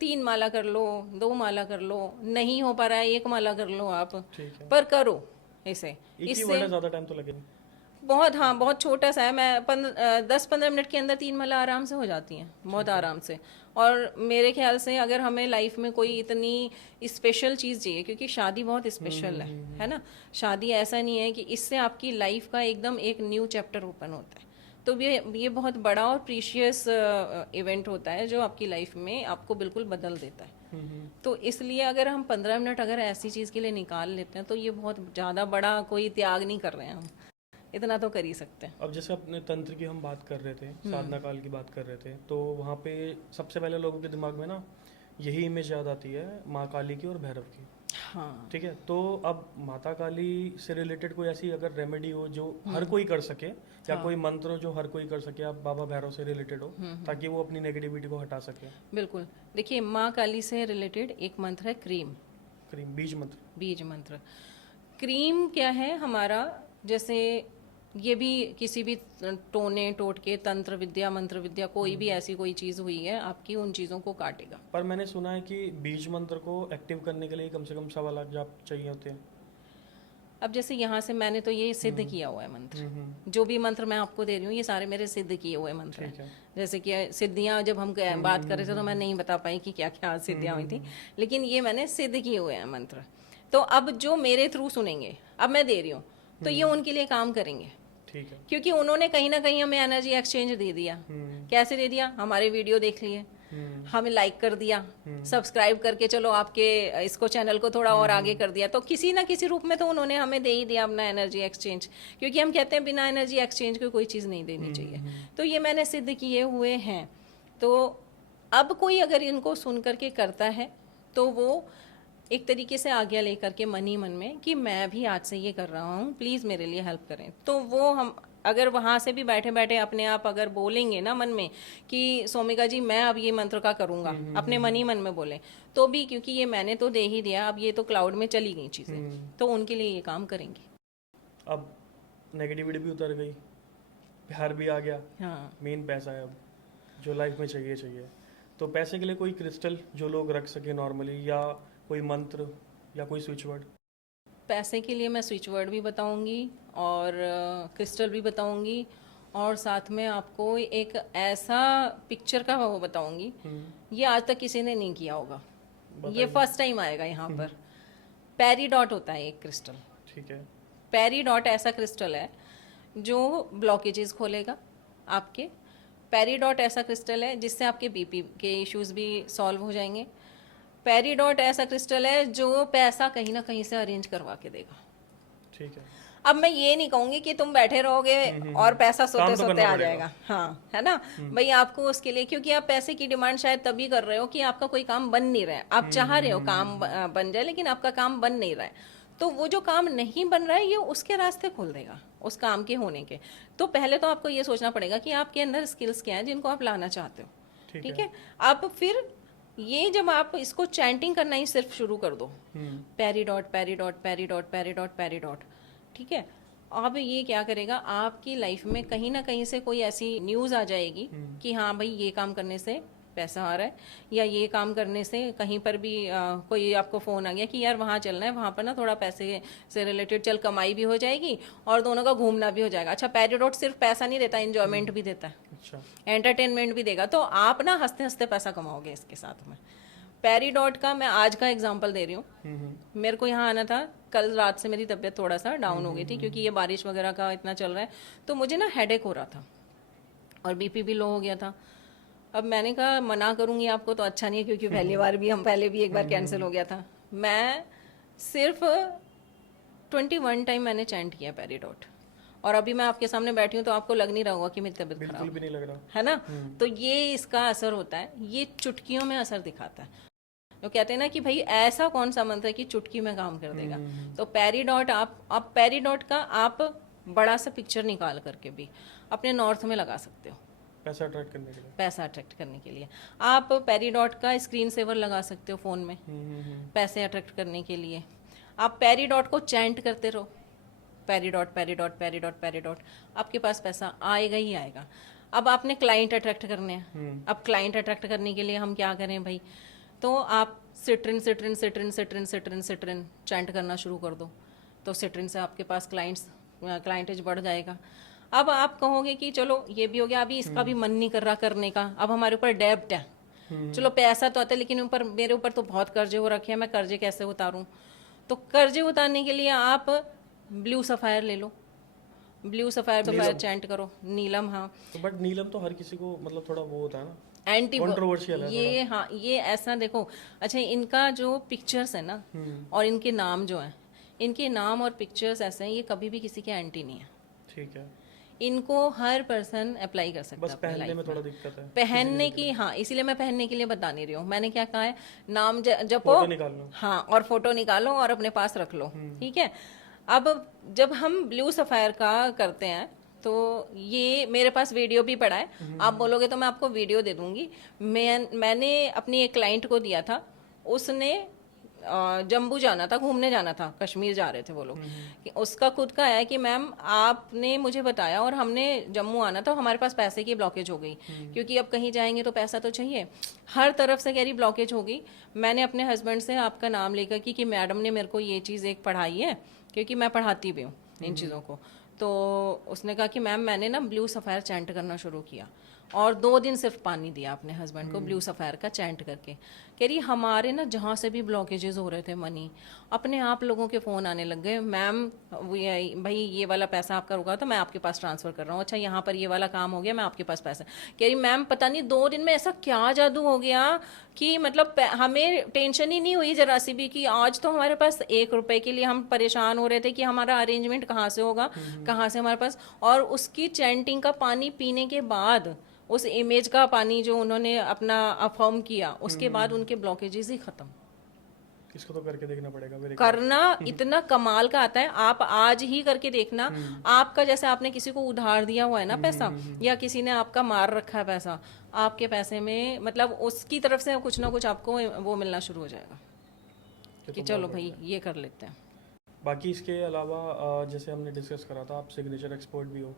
3 माला कर लो, 2 माला कर लो, नहीं हो पा रहा है 1 माला कर लो आप, ठीक है। पर करो इसे। एक ही इससे वर्ड है, ज्यादा टाइम तो लगेगा। बहुत, हाँ बहुत छोटा सा है। मैं 10-15 मिनट के अंदर 3 माला आराम से हो जाती हैं, बहुत आराम से। और मेरे ख्याल से अगर हमें लाइफ में कोई इतनी स्पेशल चीज़ चाहिए, क्योंकि शादी बहुत स्पेशल है ना, शादी ऐसा नहीं है कि इससे आपकी लाइफ का एकदम एक न्यू चैप्टर ओपन होता है। तो ये बहुत बड़ा और प्रीशियस इवेंट होता है जो आपकी लाइफ में आपको बिल्कुल बदल देता है। तो इसलिए अगर हम 15 मिनट अगर ऐसी चीज़ के लिए निकाल लेते हैं तो ये बहुत ज़्यादा बड़ा कोई त्याग नहीं कर रहे हैं हम, इतना तो कर ही सकते हैं। अब जैसे अपने तंत्र की हम बात कर रहे थे, साधना काल की बात कर रहे थे, तो वहाँ पे सबसे पहले लोगों के दिमाग में ना यही इमेज याद आती है माँ काली की और भैरव की। हाँ ठीक है, तो अब माता काली से रिलेटेड कोई ऐसी अगर रेमेडी हो जो हर कोई कर सके, या कोई मंत्र हो जो हर कोई कर सके, आप बाबा भैरव से रिलेटेड हो, ताकि वो अपनी नेगेटिविटी को हटा सके। बिल्कुल। देखिए, माँ काली से रिलेटेड एक मंत्र है क्रीम। क्रीम, बीज मंत्र। बीज मंत्र। क्रीम क्या है हमारा, जैसे ये भी किसी भी टोने टोटके तंत्र विद्या मंत्र विद्या कोई भी ऐसी कोई चीज़ हुई है आपकी, उन चीज़ों को काटेगा। पर मैंने सुना है कि बीज मंत्र को एक्टिव करने के लिए कम से कम 1.25 लाख जाप चाहिए होते हैं। अब जैसे यहाँ से मैंने तो ये सिद्ध किया हुआ है मंत्र, जो भी मंत्र मैं आपको दे रही हूँ ये सारे मेरे सिद्ध किए हुए मंत्र हैं। जैसे कि सिद्धियाँ जब हम बात कर रहे थे तो मैं नहीं बता पाई कि क्या क्या सिद्धियाँ हुई थी, लेकिन ये मैंने सिद्ध किए हुए हैं मंत्र। तो अब जो मेरे थ्रू सुनेंगे, अब मैं दे रही हूँ तो ये उनके लिए काम करेंगे। ठीक है। क्योंकि उन्होंने कहीं ना कहीं हमें एनर्जी एक्सचेंज दे दिया। कैसे दे दिया? हमारे वीडियो देख लिए, हमें लाइक कर दिया, सब्सक्राइब करके चलो आपके इसको चैनल को थोड़ा और आगे कर दिया, तो किसी ना किसी रूप में तो उन्होंने हमें दे ही दिया अपना एनर्जी एक्सचेंज। क्योंकि हम कहते हैं बिना एनर्जी एक्सचेंज को कोई चीज़ नहीं देनी चाहिए। तो ये मैंने सिद्ध किए हुए हैं। तो अब कोई अगर इनको सुन करके करता है तो वो एक तरीके से आज्ञा लेकर के मन ही मन में कि मैं भी आज से ये कर रहा हूँ, प्लीज़ मेरे लिए हेल्प करें। तो वो हम अगर वहाँ से भी बैठे बैठे अपने आप अगर बोलेंगे ना मन में कि सोमिका जी मैं अब ये मंत्र का करूँगा, अपने मन ही मन में बोलें, तो भी क्योंकि ये मैंने तो दे ही दिया, अब ये तो क्लाउड में चली गई चीज़ें, तो उनके लिए ये काम करेंगी। अब नेगेटिविटी भी उतर गई, प्यार भी आ गया, हाँ, मेन पैसा है अब जो लाइफ में चाहिए। तो पैसे के लिए कोई क्रिस्टल जो लोग रख सके नॉर्मली, या कोई मंत्र या कोई स्विच वर्ड? पैसे के लिए मैं स्विच वर्ड भी बताऊंगी और क्रिस्टल भी बताऊंगी, और साथ में आपको एक ऐसा पिक्चर का वो बताऊंगी, ये आज तक किसी ने नहीं किया होगा, ये फर्स्ट टाइम आएगा यहाँ पर। पेरीडॉट होता है एक क्रिस्टल। ठीक है। पेरीडॉट ऐसा क्रिस्टल है जो ब्लॉकेजेस खोलेगा आपके। पेरीडॉट ऐसा क्रिस्टल है जिससे आपके बीपी के इश्यूज भी सॉल्व हो जाएंगे। पेरीडॉट ऐसा क्रिस्टल है जो पैसा कहीं ना कहीं से अरेंज करवा के देगा। ठीक है। अब मैं ये नहीं कहूंगी कि तुम बैठे रहोगे और पैसा सोते सोते आ जाएगा, हाँ है ना भाई, आपको उसके लिए, क्योंकि आप पैसे की डिमांड शायद तभी कर रहे हो कि आपका कोई काम बन नहीं रहा है, आप चाह रहे हो काम बन जाए लेकिन आपका काम बन नहीं रहा है, तो वो जो काम नहीं बन रहा है ये उसके रास्ते खोल देगा उस काम के होने के। तो पहले तो आपको ये सोचना पड़ेगा कि आपके अंदर स्किल्स क्या है जिनको आप लाना चाहते हो। ठीक है, आप फिर ये जब आप इसको चैंटिंग करना ही सिर्फ शुरू कर दो, peridot peridot peridot peridot peridot, ठीक है, अब ये क्या करेगा, आपकी लाइफ में कहीं ना कहीं से कोई ऐसी न्यूज़ आ जाएगी कि हाँ भाई ये काम करने से पैसा आ रहा है, या ये काम करने से कहीं पर भी कोई आपको फ़ोन आ गया कि यार वहाँ चलना है, वहाँ पर ना थोड़ा पैसे से रिलेटेड चल, कमाई भी हो जाएगी और दोनों का घूमना भी हो जाएगा। अच्छा, पेरीडॉट सिर्फ पैसा नहीं देता, एंजॉयमेंट भी देता है, अच्छा, एंटरटेनमेंट भी देगा, तो आप ना हंसते हंसते पैसा कमाओगे इसके साथ में। पेरीडॉट का मैं आज का एग्जांपल दे रही हूँ। मेरे को यहाँ आना था, कल रात से मेरी तबीयत थोड़ा सा डाउन हो गई थी क्योंकि ये बारिश वगैरह का इतना चल रहा है, तो मुझे ना हेडेक हो रहा था और बीपी भी लो हो गया था। अब मैंने कहा मना करूँगी आपको तो अच्छा नहीं है, क्योंकि पहले भी एक बार कैंसिल हो गया था। मैं सिर्फ 21 टाइम मैंने चैंट किया पेरीडॉट, और अभी मैं आपके सामने बैठी हूँ तो आपको लग नहीं रहा होगा कि मेरी तबीयत खराब बिल्कुल भी नहीं लग रहा है ना। तो ये इसका असर होता है, ये चुटकियों में असर दिखाता है। तो कहते हैं ना कि भाई ऐसा कौन सा मंत्र है कि चुटकी में काम कर देगा। तो पेरीडॉट आप पेरीडॉट का आप बड़ा सा पिक्चर निकाल करके भी अपने नॉर्थ में लगा सकते हो, पैसा अट्रैक्ट करने के लिए। पैसा अट्रैक्ट करने के लिए आप पेरीडॉट का स्क्रीन सेवर लगा सकते हो फ़ोन में, पैसे अट्रैक्ट करने के लिए। आप पेरीडॉट को चैंट करते रहो, पेरीडॉट पेरीडॉट पेरीडॉट पेरीडॉट, आपके पास पैसा आएगा ही आएगा। अब आपने क्लाइंट अट्रैक्ट करने हैं, अब क्लाइंट अट्रैक्ट करने के लिए हम क्या करें भाई, तो आप citrine citrine citrine citrine citrine citrine chant करना शुरू कर दो, तो सिट्रिन से आपके पास क्लाइंटेज बढ़ जाएगा। अब आप कहोगे कि चलो ये भी हो गया, अभी इसका भी मन नहीं कर रहा करने का, अब हमारे ऊपर डेब्ट है, चलो पैसा तो आता है लेकिन ऊपर मेरे ऊपर तो बहुत कर्जे हो रखे हैं, मैं कर्जे कैसे उतारूं? तो कर्जे उतारने के लिए आप ब्लू सफायर ले लो, ब्लू सफायर चैंट करो, नीलम। हाँ, तो बट नीलम तो हर किसी को मतलब थोड़ा वो होता है ना, एंटी कंट्रोवर्शियल है ये, हाँ ये ऐसा देखो, अच्छा इनका जो पिक्चर्स है ना और इनके नाम जो है, इनके नाम और पिक्चर्स ऐसे हैं, ये कभी भी किसी के एंटी नहीं है। ठीक है, इनको हर पर्सन अप्लाई कर सकता बस है अपनी पहनने लाइफ में में। थोड़ा दिक्कत है पहनने की, हाँ इसीलिए मैं पहनने के लिए बता नहीं रही हूँ, मैंने क्या कहा है, नाम जपो, फोटो निकालना। हाँ और फोटो निकालो और अपने पास रख लो, ठीक है। अब जब हम ब्लू सफायर का करते हैं तो ये मेरे पास वीडियो भी पड़ा है, आप बोलोगे तो मैं आपको वीडियो दे दूंगी। मैंने अपनी एक क्लाइंट को दिया था, उसने जम्बू जाना था, घूमने जाना था, कश्मीर जा रहे थे वो लोग, कि उसका खुद का है कि मैम आपने मुझे बताया और हमने जम्मू आना था, हमारे पास पैसे की ब्लॉकेज हो गई, क्योंकि अब कहीं जाएंगे तो पैसा तो चाहिए, हर तरफ से कह रही ब्लॉकेज हो गई। मैंने अपने हस्बैंड से आपका नाम लेकर कि मैडम ने मेरे को ये चीज़ एक पढ़ाई है, क्योंकि मैं पढ़ाती भी हूँ इन चीज़ों को, तो उसने कहा कि मैम मैंने ना ब्लू सफ़ायर चैंट करना शुरू किया, और 2 दिन सिर्फ पानी दिया अपने हस्बैंड को ब्लू सफ़ायर का चैंट करके। कह रही हमारे ना जहाँ से भी ब्लॉकेजेस हो रहे थे मनी, अपने आप लोगों के फ़ोन आने लग गए, मैम भाई ये वाला पैसा आपका रुका तो मैं आपके पास ट्रांसफ़र कर रहा हूँ, अच्छा यहाँ पर ये वाला काम हो गया, मैं आपके पास पैसा। कह रही मैम पता नहीं 2 दिन में ऐसा क्या जादू हो गया कि मतलब हमें टेंशन ही नहीं हुई जरा सी भी, कि आज तो हमारे पास 1 रुपए के लिए हम परेशान हो रहे थे कि हमारा अरेंजमेंट कहाँ से होगा, कहाँ से हमारे पास। और उसकी चैंटिंग का पानी पीने के बाद, उस इमेज का पानी जो उन्होंने अपना अफर्म किया, उसके बाद उनके ब्लॉकेजेस ही खत्म। इसको तो करके देखना पड़ेगा मेरे करना इतना कमाल का आता है, आप आज ही करके देखना। आपका जैसे आपने किसी को उधार दिया हुआ है ना पैसा, या किसी ने आपका मार रखा है पैसा, आपके पैसे में मतलब उसकी तरफ से कुछ ना कुछ आपको वो मिलना शुरू हो जाएगा कि चलो भाई ये कर लेते हैं। बाकी इसके अलावा जैसे हमने डिस्कस करा था, आप सिग्नेचर एक्सपर्ट भी हो।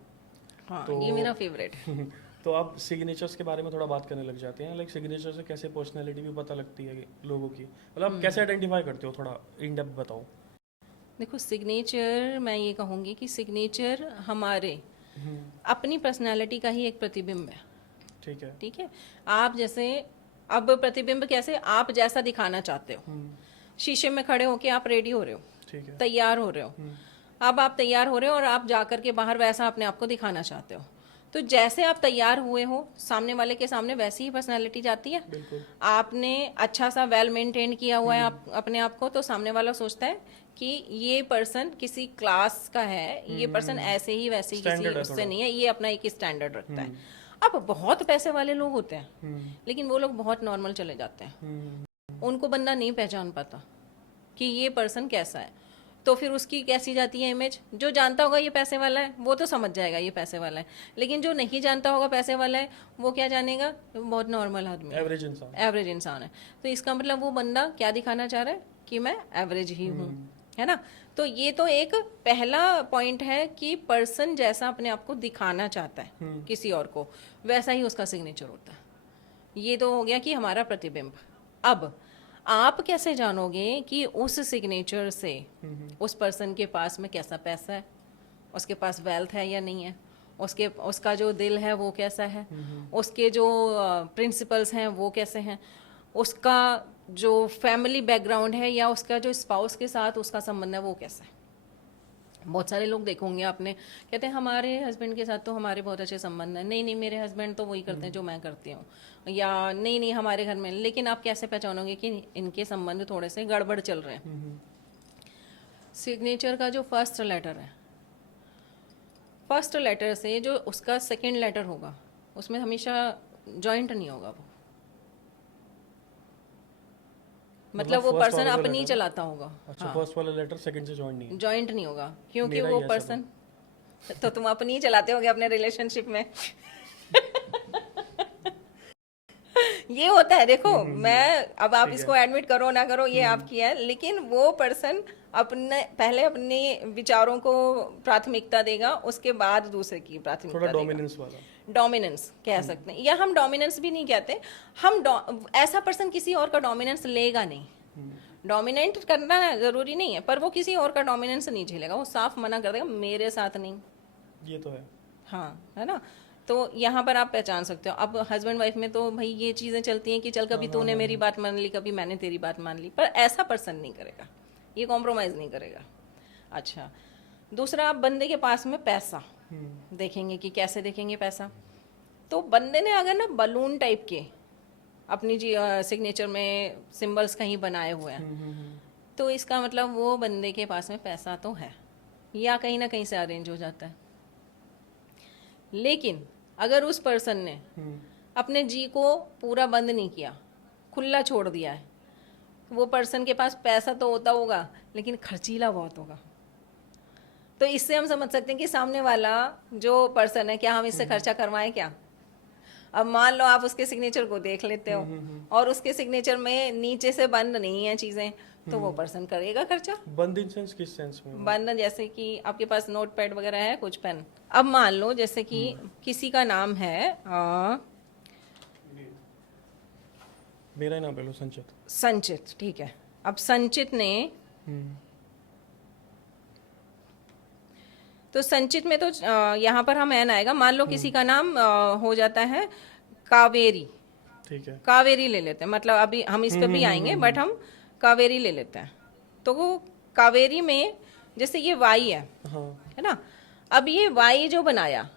हाँ तो ये मेरा फेवरेट है। तो आप सिग्नेचर्स के बारे में थोड़ा बात करने लग जाते हैं, लाइक सिग्नेचर से कैसे पर्सनैलिटी भी पता लगती है लोगों की, मतलब आप कैसे आइडेंटिफाई करते हो, थोड़ा इन डेप्थ बताओ। देखो सिग्नेचर, मैं ये कहूँगी कि सिग्नेचर हमारे अपनी पर्सनैलिटी का ही एक प्रतिबिंब है। ठीक है, ठीक है, आप जैसे, अब प्रतिबिंब कैसे, आप जैसा दिखाना चाहते हो, शीशे में खड़े होके आप रेडी हो रहे हो, ठीक है, तैयार हो रहे हो, अब आप तैयार हो रहे हो और आप जाकर के बाहर वैसा अपने आप को दिखाना चाहते हो, तो जैसे आप तैयार हुए हो सामने वाले के सामने वैसी ही पर्सनालिटी जाती है। बिल्कुल। आपने अच्छा सा वेल मेंटेन किया हुआ है आप अपने आप को, तो सामने वाला सोचता है कि ये पर्सन किसी क्लास का है, ये पर्सन ऐसे ही वैसे ही किसी उससे नहीं है, ये अपना एक स्टैंडर्ड रखता है। अब बहुत पैसे वाले लोग होते हैं लेकिन वो लोग बहुत नॉर्मल चले जाते हैं, उनको बंदा नहीं पहचान पाता कि ये पर्सन कैसा है, तो फिर उसकी कैसी जाती है इमेज। जो जानता होगा ये पैसे वाला है वो तो समझ जाएगा ये पैसे वाला है, लेकिन जो नहीं जानता होगा पैसे वाला है वो क्या जानेगा, बहुत नॉर्मल आदमी है, एवरेज इंसान है। तो इसका मतलब वो बंदा क्या दिखाना चाह रहा है कि मैं एवरेज ही हूँ, है ना। तो ये तो एक पहला पॉइंट है कि पर्सन जैसा अपने आप को दिखाना चाहता है किसी और को, वैसा ही उसका सिग्नेचर होता है। ये तो हो गया कि हमारा प्रतिबिंब। अब आप कैसे जानोगे कि उस सिग्नेचर से उस पर्सन के पास में कैसा पैसा है, उसके पास वेल्थ है या नहीं है, उसका जो दिल है वो कैसा है, उसके जो प्रिंसिपल्स हैं वो कैसे हैं, उसका जो फैमिली बैकग्राउंड है या उसका जो स्पाउस के साथ उसका संबंध है वो कैसा है। बहुत सारे लोग देखोगे आपने, कहते हैं हमारे हस्बैंड के साथ तो हमारे बहुत अच्छे संबंध हैं, नहीं नहीं मेरे हस्बैंड तो वही करते हैं जो मैं करती हूँ, या नहीं नहीं हमारे घर में, लेकिन आप कैसे पहचानोगे कि इनके संबंध थोड़े से गड़बड़ चल रहे हैं। सिग्नेचर का जो फर्स्ट लेटर है, फर्स्ट लेटर से जो उसका सेकेंड लेटर होगा उसमें हमेशा जॉइंट नहीं होगा वो, मतलब वो पर्सन अपनी चलाता होगा। अच्छा, फर्स्ट वाला लेटर सेकंड से जॉइंट नहीं होगा क्योंकि वो पर्सन तो तुम अपनी चलाते होगे अपने रिलेशनशिप में ये होता है, देखो मैं अब आप ठीक इसको एडमिट करो ना करो ये आपकी है, लेकिन वो पर्सन पहले अपने विचारों को प्राथमिकता देगा, उसके बाद दूसरे की थोड़ा प्राथमिकता देगा। डोमिनेंस वाला। डोमिनेंस कह सकते हैं, या हम डोमिनेंस भी नहीं कहते, ऐसा पर्सन किसी और का डोमिनेंस लेगा नहीं। डोमिनेट करना जरूरी नहीं है, पर वो किसी और का डोमिनेंस नहीं झेलेगा, वो साफ मना कर देगा मेरे साथ नहीं। ये तो है। हाँ, है ना। तो यहाँ पर आप पहचान सकते हो। अब हस्बैंड वाइफ में तो भाई ये चीजें चलती हैं कि चल कभी तूने मेरी बात मान ली, कभी मैंने तेरी बात मान ली, पर ऐसा पर्सन नहीं करेगा, ये कॉम्प्रोमाइज नहीं करेगा। अच्छा, दूसरा, आप बंदे के पास में पैसा देखेंगे कि कैसे देखेंगे पैसा। तो बंदे ने अगर ना बलून टाइप के अपनी जी सिग्नेचर में सिंबल्स कहीं बनाए हुए हैं, तो इसका मतलब वो बंदे के पास में पैसा तो है, या कहीं ना कहीं से अरेंज हो जाता है। लेकिन अगर उस पर्सन ने अपने जी को पूरा बंद नहीं किया, खुला छोड़ दिया है, वो पर्सन के पास पैसा तो होता होगा लेकिन खर्चीला बहुत होगा। तो इससे हम समझ सकते हैं कि सामने वाला जो पर्सन है, क्या हम इससे खर्चा करवाएं क्या। अब मान लो आप उसके सिग्नेचर को देख लेते हो और उसके सिग्नेचर में नीचे से बंद नहीं है चीजें, तो वो पर्सन करेगा खर्चा। बंद इन सेंस, किस सेंस में? बंद जैसे कि आपके पास नोट पैड वगैरह है, कुछ पेन। अब मान लो जैसे कि किसी का नाम है मेरा ही नाम ले लो, संचित। संचित, ठीक है। अब संचित ने, तो संचित में तो यहाँ पर हम एन आएगा। मान लो किसी का नाम हो जाता है कावेरी, ठीक है। कावेरी ले लेते हैं, मतलब अभी हम इस पे भी आएंगे, बट हम कावेरी ले लेते हैं। तो वो कावेरी में जैसे ये वाई है, हाँ। है ना। अब ये वाई जो बनाया,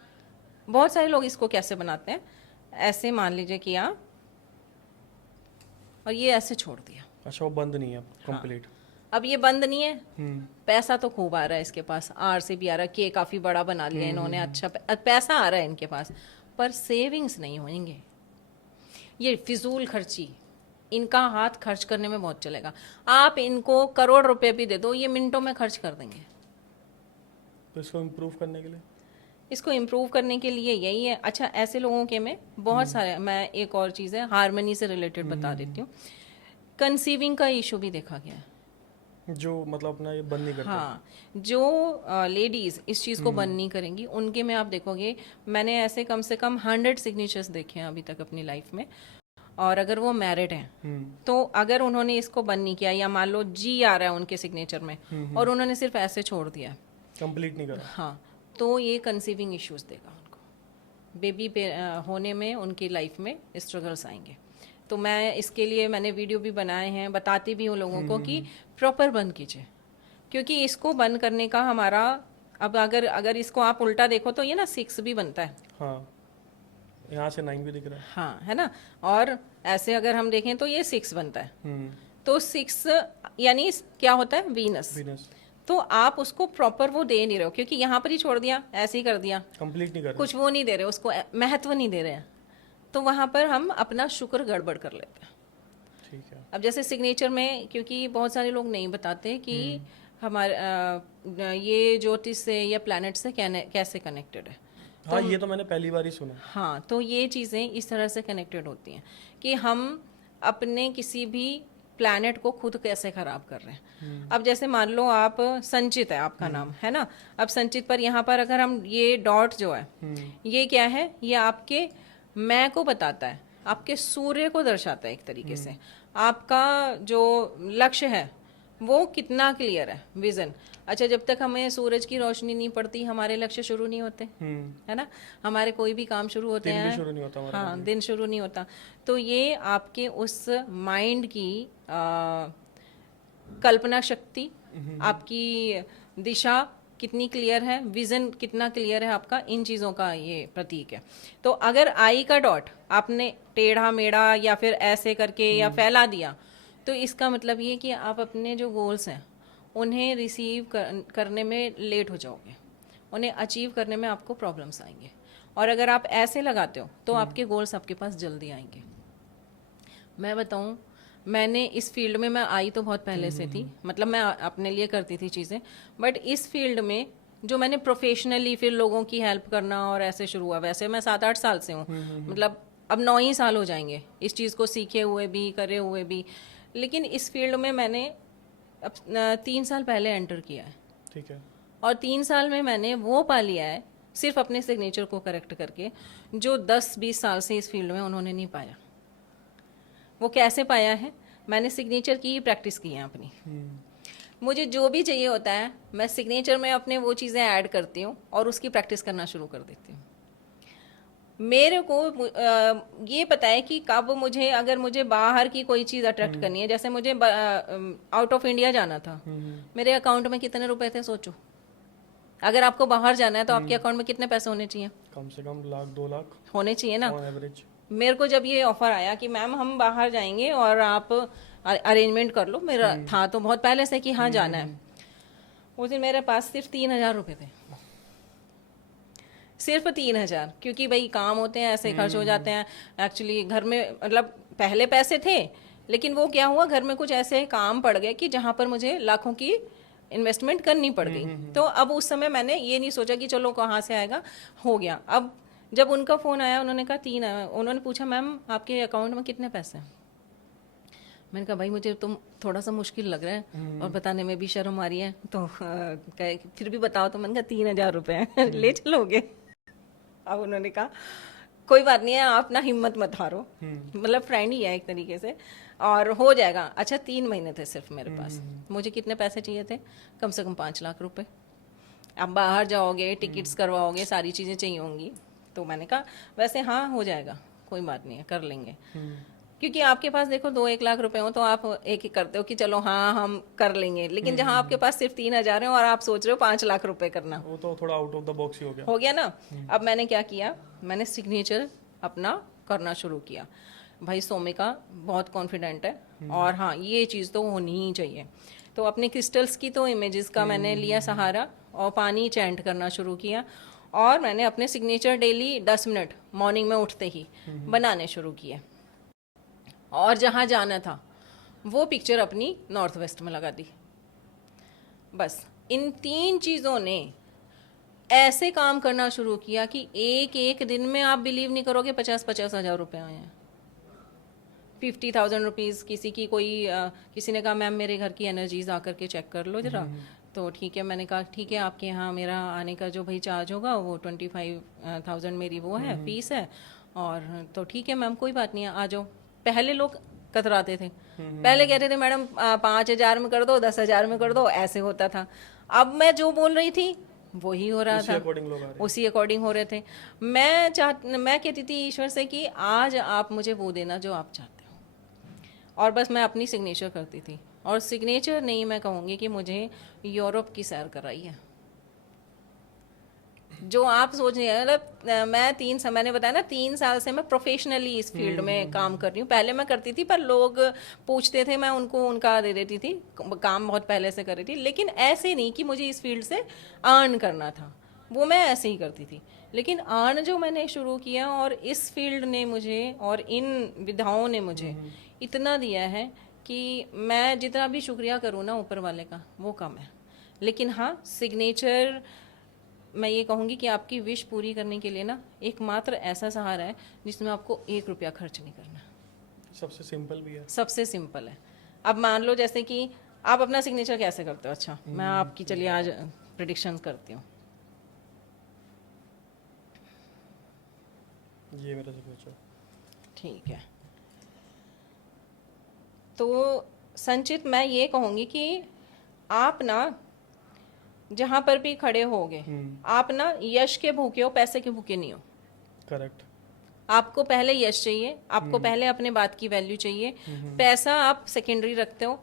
बहुत सारे लोग इसको कैसे बनाते हैं, ऐसे मान लीजिए किया और ये ऐसे छोड़ दिया। अच्छा, वो बंद नहीं है कंप्लीट। अब ये बंद नहीं है, पैसा तो खूब आ रहा है इसके पास, आर से भी आ रहा है, के काफी बड़ा बना लिया इन्होंने, अच्छा पैसा आ रहा है इनके पास, पर सेविंग्स नहीं होंगे। ये फिजूल खर्ची, इनका हाथ खर्च करने में बहुत चलेगा। आप इनको करोड़ रुपए भी दे दो, ये मिनटों में खर्च कर देंगे। तो इसको इम्प्रूव करने के लिए, इसको इम्प्रूव करने के लिए यही है। अच्छा, ऐसे लोगों के में बहुत सारे, मैं एक और चीज़ है हार्मनी से रिलेटेड बता देती हूँ। कंसीविंग का इशू भी देखा गया है, जो मतलब अपना ये बंद नहीं करते। हाँ, जो लेडीज इस चीज़ को बंद नहीं करेंगी, उनके में आप देखोगे, मैंने ऐसे कम से कम 100 सिग्नेचर्स देखे हैं अभी तक अपनी लाइफ में। और अगर वो मैरिड हैं तो अगर उन्होंने इसको बंद नहीं किया, या मान लो जी आ रहा है उनके सिग्नेचर में और उन्होंने सिर्फ ऐसे छोड़ दिया, कंप्लीट नहीं करा, हाँ, तो ये कंसीविंग इश्यूज देगा उनको, बेबी पे होने में उनकी लाइफ में स्ट्रगल्स आएंगे। तो मैं इसके लिए मैंने वीडियो भी बनाए हैं, बताती भी हूँ लोगों को कि प्रॉपर बंद कीजिए, क्योंकि इसको बंद करने का हमारा, अब अगर इसको आप उल्टा देखो तो ये ना 6 भी बनता है, हाँ, यहाँ से 9 भी दिख रहा है, हाँ, है ना। और ऐसे अगर हम देखें तो ये 6 बनता है, तो 6 यानी क्या होता है, वीनस। तो आप उसको प्रॉपर वो दे नहीं रहे हो, क्योंकि यहाँ पर ही छोड़ दिया, ऐसे ही कर दिया, कंप्लीट नहीं कर रहे, कुछ वो नहीं दे रहे, उसको महत्व नहीं दे रहे हैं, तो वहाँ पर हम अपना शुक्र गड़बड़ कर लेते हैं। ठीक है। अब जैसे सिग्नेचर में, क्योंकि बहुत सारे लोग नहीं बताते कि हमारे ये ज्योतिष से या प्लैनेट से कैसे कनेक्टेड है। हाँ, ये तो मैंने पहली बार ही सुना। हाँ, तो ये चीज़ें इस तरह से कनेक्टेड होती हैं कि हम अपने किसी भी प्लैनेट को खुद कैसे खराब कर रहे हैं। अब जैसे मान लो आप संचित है आपका नाम, है ना। अब संचित पर यहाँ पर अगर हम ये डॉट जो है, ये क्या है, ये आपके मैं को बताता है, आपके सूर्य को दर्शाता है एक तरीके से। आपका जो लक्ष्य है वो कितना क्लियर है, विजन। अच्छा, जब तक हमें सूरज की रोशनी नहीं पड़ती हमारे लक्ष्य शुरू नहीं होते, है ना। हमारे कोई भी काम शुरू होते हैं, शुरू नहीं होता हमारा, हाँ, दिन शुरू नहीं होता। तो ये आपके उस माइंड की कल्पना शक्ति, आपकी दिशा कितनी क्लियर है, विजन कितना क्लियर है आपका, इन चीज़ों का ये प्रतीक है। तो अगर आई का डॉट आपने टेढ़ा मेढ़ा या फिर ऐसे करके या फैला दिया, तो इसका मतलब ये कि आप अपने जो गोल्स हैं उन्हें रिसीव करने में लेट हो जाओगे, उन्हें अचीव करने में आपको प्रॉब्लम्स आएंगे। और अगर आप ऐसे लगाते हो तो आपके गोल्स आपके पास जल्दी आएंगे। मैं बताऊं, मैंने इस फील्ड में, मैं आई तो बहुत पहले से थी, मतलब मैं अपने लिए करती थी चीज़ें, बट इस फील्ड में जो मैंने प्रोफेशनली फिर लोगों की हेल्प करना और ऐसे शुरू हुआ, वैसे मैं 7-8 साल से हूँ, मतलब अब 9 ही साल हो जाएंगे इस चीज़ को सीखे हुए भी, करे हुए भी। लेकिन इस फील्ड में मैंने अब 3 साल पहले एंटर किया है, ठीक है। और 3 साल में मैंने वो पा लिया है सिर्फ अपने सिग्नेचर को करेक्ट करके, जो 10-20 साल से इस फील्ड में उन्होंने नहीं पाया। वो कैसे पाया है? मैंने सिग्नेचर की ही प्रैक्टिस की है अपनी। मुझे जो भी चाहिए होता है मैं सिग्नेचर में अपने वो चीज़ें ऐड करती हूँ और उसकी प्रैक्टिस करना शुरू कर देती हूँ। मेरे को ये पता है कि कब मुझे, अगर मुझे बाहर की कोई चीज़ अट्रैक्ट करनी है, जैसे मुझे आउट ऑफ इंडिया जाना था, मेरे अकाउंट में कितने रुपए थे सोचो। अगर आपको बाहर जाना है तो आपके अकाउंट में कितने पैसे होने चाहिए? कम से कम 1-2 लाख होने चाहिए ना, ऑन एवरेज। मेरे को जब ये ऑफर आया कि मैम हम बाहर जाएंगे और आप अरेंजमेंट कर लो, मेरा था तो बहुत पहले से कि हाँ जाना है। उस दिन मेरे पास सिर्फ 3,000 रुपये थे, सिर्फ 3,000, क्योंकि भाई काम होते हैं, ऐसे खर्च हो जाते हैं। एक्चुअली घर में मतलब पहले पैसे थे, लेकिन वो क्या हुआ, घर में कुछ ऐसे काम पड़ गए कि जहाँ पर मुझे लाखों की इन्वेस्टमेंट करनी पड़ गई। तो अब उस समय मैंने ये नहीं सोचा कि चलो कहाँ से आएगा, हो गया। अब जब उनका फ़ोन आया, उन्होंने कहा 3 आया, उन्होंने पूछा मैम आपके अकाउंट में कितने पैसे हैं? मैंने कहा भाई मुझे तो थोड़ा सा मुश्किल लग रहा है और बताने में भी शर्म आ रही है, तो फिर भी बताओ। तो मैंने कहा 3,000 रुपये हैं, ले चलोगे? अब उन्होंने कहा कोई बात नहीं है, आप ना हिम्मत मत हारो, मतलब फ्रेंड ही है एक तरीके से, और हो जाएगा। अच्छा 3 महीने थे सिर्फ मेरे पास, मुझे कितने पैसे चाहिए थे? कम से कम 5 लाख रुपए। अब बाहर जाओगे, टिकट्स करवाओगे, सारी चीज़ें चाहिए होंगी। तो मैंने कहा वैसे हाँ हो जाएगा, कोई बात नहीं है, कर लेंगे। क्योंकि आपके पास देखो 2-1 लाख रुपए हो तो आप एक ही करते हो कि चलो हाँ हम कर लेंगे, लेकिन जहाँ आपके पास सिर्फ 3,000 है और आप सोच रहे हो 5 लाख रुपए करना, वो तो थोड़ा आउट ऑफ द बॉक्स ही हो गया ना। अब मैंने क्या किया, मैंने सिग्नेचर अपना करना शुरू किया। भाई सोमिका बहुत कॉन्फिडेंट है, और हाँ ये चीज़ तो होनी ही चाहिए। तो अपने क्रिस्टल्स की तो इमेजेस का मैंने लिया सहारा और पानी चैंट करना शुरू किया, और मैंने अपने सिग्नेचर डेली 10 मिनट मॉर्निंग में उठते ही बनाने शुरू किए। और जहाँ जाना था वो पिक्चर अपनी नॉर्थ वेस्ट में लगा दी। बस इन 3 चीज़ों ने ऐसे काम करना शुरू किया कि एक एक दिन में आप बिलीव नहीं करोगे 50-50 हज़ार रुपये आए हैं। 50,000 रुपीज़ किसी की किसी ने कहा मैम मेरे घर की एनर्जीज आकर के चेक कर लो जरा। तो ठीक है, मैंने कहा ठीक है, आपके यहाँ मेरा आने का जो भाई चार्ज होगा वो 25,000 मेरी वो है, फीस है। और तो ठीक है मैम, कोई बात नहीं है, आ जाओ। पहले लोग कतराते थे, पहले कहते थे मैडम 5,000 में कर दो, 10,000 में कर दो, ऐसे होता था। अब मैं जो बोल रही थी वही हो रहा था, उसी अकॉर्डिंग हो रहे थे। मैं कहती थी ईश्वर से कि आज आप मुझे वो देना जो आप चाहते हो, और बस मैं अपनी सिग्नेचर करती थी। और सिग्नेचर नहीं, मैं कहूँगी कि मुझे यूरोप की सैर कराई है। जो आप सोच रहे हैं, मतलब मैंने बताया ना 3 साल से मैं प्रोफेशनली इस फील्ड में काम कर रही हूँ। पहले मैं करती थी पर लोग पूछते थे, मैं उनको उनका दे देती थी, काम बहुत पहले से कर रही थी। लेकिन ऐसे नहीं कि मुझे इस फील्ड से अर्न करना था, वो मैं ऐसे ही करती थी। लेकिन अर्न जो मैंने शुरू किया, और इस फील्ड ने मुझे और इन विधाओं ने मुझे इतना दिया है कि मैं जितना भी शुक्रिया करूँ ना ऊपर वाले का, वो कम है। लेकिन हाँ, सिग्नेचर मैं ये कहूँगी कि आपकी विश पूरी करने के लिए ना एकमात्र ऐसा सहारा है जिसमें आपको 1 रुपया खर्च नहीं करना। सबसे सिंपल भी है, सबसे सिंपल है। अब मान लो जैसे कि आप अपना सिग्नेचर कैसे करते हो? अच्छा मैं आपकी चलिए आज प्रेडिक्शन करती हूँ। ये मेरा सिग्नेचर, ठीक है। तो संचित मैं ये कहूँगी कि आप ना जहाँ पर भी खड़े होगे, आप ना यश के भूखे हो, पैसे के भूखे नहीं हो। करेक्ट। आपको पहले यश चाहिए, आपको पहले अपने बात की वैल्यू चाहिए, पैसा आप सेकेंडरी रखते हो।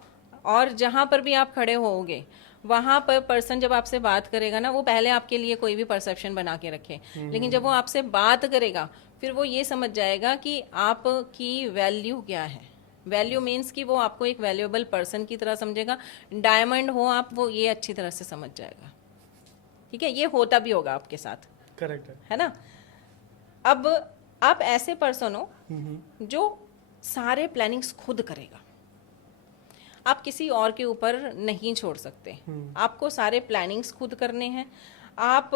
और जहाँ पर भी आप खड़े होगे वहाँ पर पर्सन जब आपसे बात करेगा ना, वो पहले आपके लिए कोई भी परसेप्शन बना के रखे, लेकिन जब वो आपसे बात करेगा फिर वो ये समझ जाएगा कि आपकी वैल्यू क्या है। वैल्यू मीन्स कि वो आपको एक वैल्यूएबल पर्सन की तरह समझेगा। डायमंड हो आप, वो ये अच्छी तरह से समझ जाएगा। ठीक है, ये होता भी होगा आपके साथ। करेक्ट है ना। अब आप ऐसे पर्सन हो जो सारे प्लानिंग्स खुद करेगा, आप किसी और के ऊपर नहीं छोड़ सकते। आपको सारे प्लानिंग्स खुद करने हैं। आप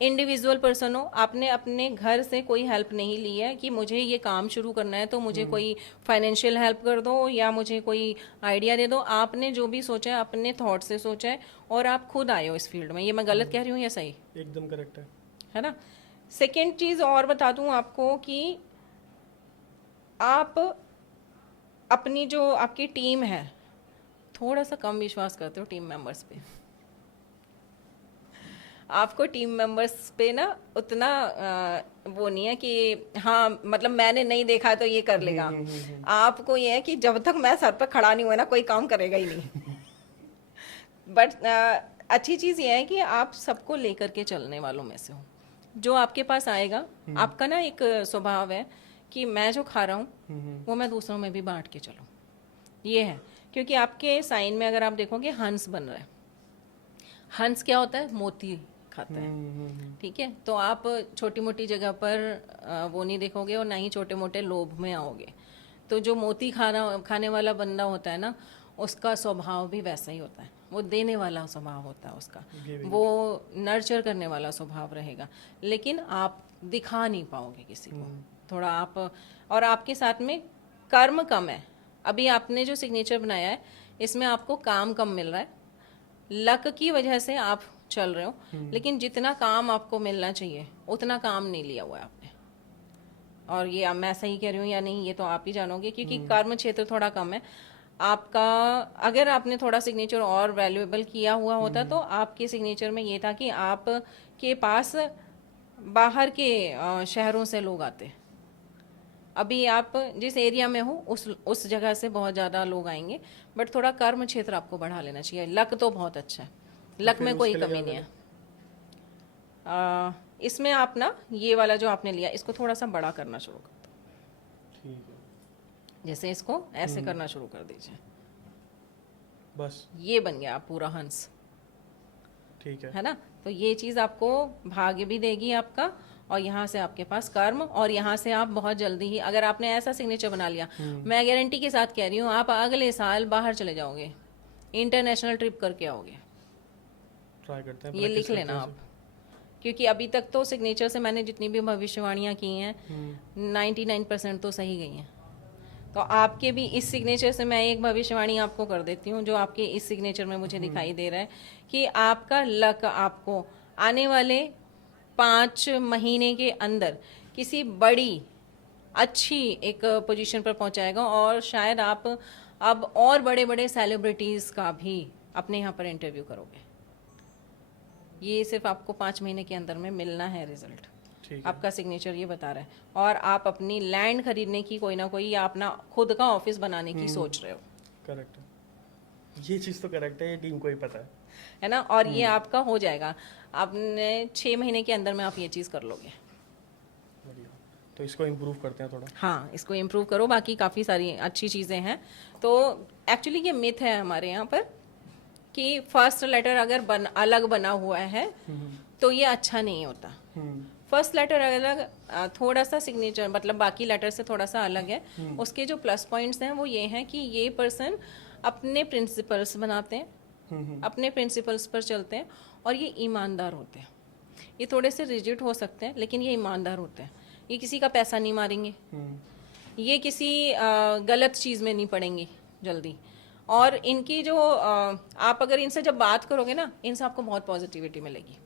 इंडिविजुअल पर्सन हो, आपने अपने घर से कोई हेल्प नहीं ली है कि मुझे ये काम शुरू करना है तो मुझे कोई फाइनेंशियल हेल्प कर दो या मुझे कोई आइडिया दे दो। आपने जो भी सोचा है अपने थॉट से सोचा है और आप खुद आए हो इस फील्ड में। ये मैं गलत कह रही हूँ या सही? एकदम करेक्ट है ना। सेकेंड चीज़ और बता दूँ आपको कि आप अपनी जो आपकी टीम है, थोड़ा सा कम विश्वास करते हो टीम मेंबर्स पे। आपको टीम मेंबर्स पे ना उतना वो नहीं है कि हाँ मतलब मैंने नहीं देखा तो ये कर लेगा। आपको ये है कि जब तक मैं सर पर खड़ा नहीं हुआ ना कोई काम करेगा ही नहीं। बट अच्छी चीज़ ये है कि आप सबको लेकर के चलने वालों में से हो। जो आपके पास आएगा, आपका ना एक स्वभाव है कि मैं जो खा रहा हूँ वो मैं दूसरों में भी बांट के चलूँ। ये है क्योंकि आपके साइन में अगर आप देखोगे हंस बन रहा है। हंस क्या होता है? मोती खाता है। ठीक है, तो आप छोटी मोटी जगह पर वो नहीं देखोगे और ना ही छोटे मोटे लोभ में आओगे। तो जो मोती खाने वाला बंदा होता है ना, उसका स्वभाव भी वैसा ही होता है। वो देने वाला स्वभाव होता है उसका, वो नर्चर करने वाला स्वभाव रहेगा। लेकिन आप दिखा नहीं पाओगे किसी को। थोड़ा आप, और आपके साथ में कर्म कम है। अभी आपने जो सिग्नेचर बनाया है इसमें आपको काम कम मिल रहा है। लक की वजह से आप चल रहे हो, लेकिन जितना काम आपको मिलना चाहिए उतना काम नहीं लिया हुआ है आपने। और ये मैं सही कह रही हूँ या नहीं ये तो आप ही जानोगे, क्योंकि कर्म क्षेत्र थोड़ा कम है आपका। अगर आपने थोड़ा सिग्नेचर और वैल्यूएबल किया हुआ होता तो आपके सिग्नेचर में ये था कि आपके पास बाहर के शहरों से लोग आते। अभी आप जिस एरिया में हो उस जगह से बहुत ज़्यादा लोग आएंगे, बट थोड़ा कर्म क्षेत्र आपको बढ़ा लेना चाहिए। लक तो बहुत अच्छा है, लक में कोई कमी नहीं है। इसमें आप ना ये वाला जो आपने लिया इसको थोड़ा सा बड़ा करना शुरू कर दो। ठीक है, जैसे इसको ऐसे करना शुरू कर दीजिए, बस ये बन गया पूरा हंस। ठीक है ना। तो ये चीज़ आपको भाग्य भी देगी आपका, और यहाँ से आपके पास कर्म, और यहाँ से आप बहुत जल्दी ही, अगर आपने ऐसा सिग्नेचर बना लिया, मैं गारंटी के साथ कह रही हूँ आप अगले साल बाहर चले जाओगे, इंटरनेशनल ट्रिप करके आओगे। ट्राई करते हैं, ये लिख लेना आप, क्योंकि अभी तक तो सिग्नेचर से मैंने जितनी भी भविष्यवाणियाँ की हैं 99% तो सही गई हैं। तो आपके भी इस सिग्नेचर से मैं एक भविष्यवाणी आपको कर देती हूँ जो आपके इस सिग्नेचर में मुझे दिखाई दे रहा है कि आपका लक आपको आने वाले 5 महीने के अंदर किसी बड़ी अच्छी एक पोजीशन पर पहुंचाएगा, और शायद आप अब और बड़े बड़े सेलिब्रिटीज़ का भी अपने यहाँ पर इंटरव्यू करोगे। ये सिर्फ आपको 5 महीने के अंदर में मिलना है रिजल्ट। आपका सिग्नेचर ये बता रहा है। और आप अपनी लैंड खरीदने की कोई ना कोई, या अपना खुद का ऑफिस बनाने की सोच रहे हो। करेक्ट है, ये चीज़ तो करेक्ट है, ये टीम को ही पता है ना। और ये आपका हो जाएगा, आपने 6 महीने के अंदर में आप ये चीज़ कर लोगे। तो इसको इम्प्रूव करते हैं थोड़ा। हाँ, इसको इम्प्रूव करो, बाकी काफ़ी सारी अच्छी चीज़ें हैं। तो एक्चुअली ये मिथ है हमारे यहाँ पर कि फर्स्ट लेटर अगर अलग बना हुआ है तो ये अच्छा नहीं होता। फर्स्ट लेटर अलग, थोड़ा सा सिग्नेचर मतलब बाकी लेटर से थोड़ा सा अलग है। उसके जो प्लस पॉइंट्स हैं वो ये हैं कि ये पर्सन अपने प्रिंसिपल्स बनाते हैं, अपने प्रिंसिपल्स पर चलते हैं, और ये ईमानदार होते हैं। ये थोड़े से रिजिड हो सकते हैं लेकिन ये ईमानदार होते हैं। ये किसी का पैसा नहीं मारेंगे, ये किसी गलत चीज़ में नहीं पड़ेंगे जल्दी। और इनकी जो आप अगर इनसे जब बात करोगे ना, इनसे आपको बहुत पॉजिटिविटी मिलेगी।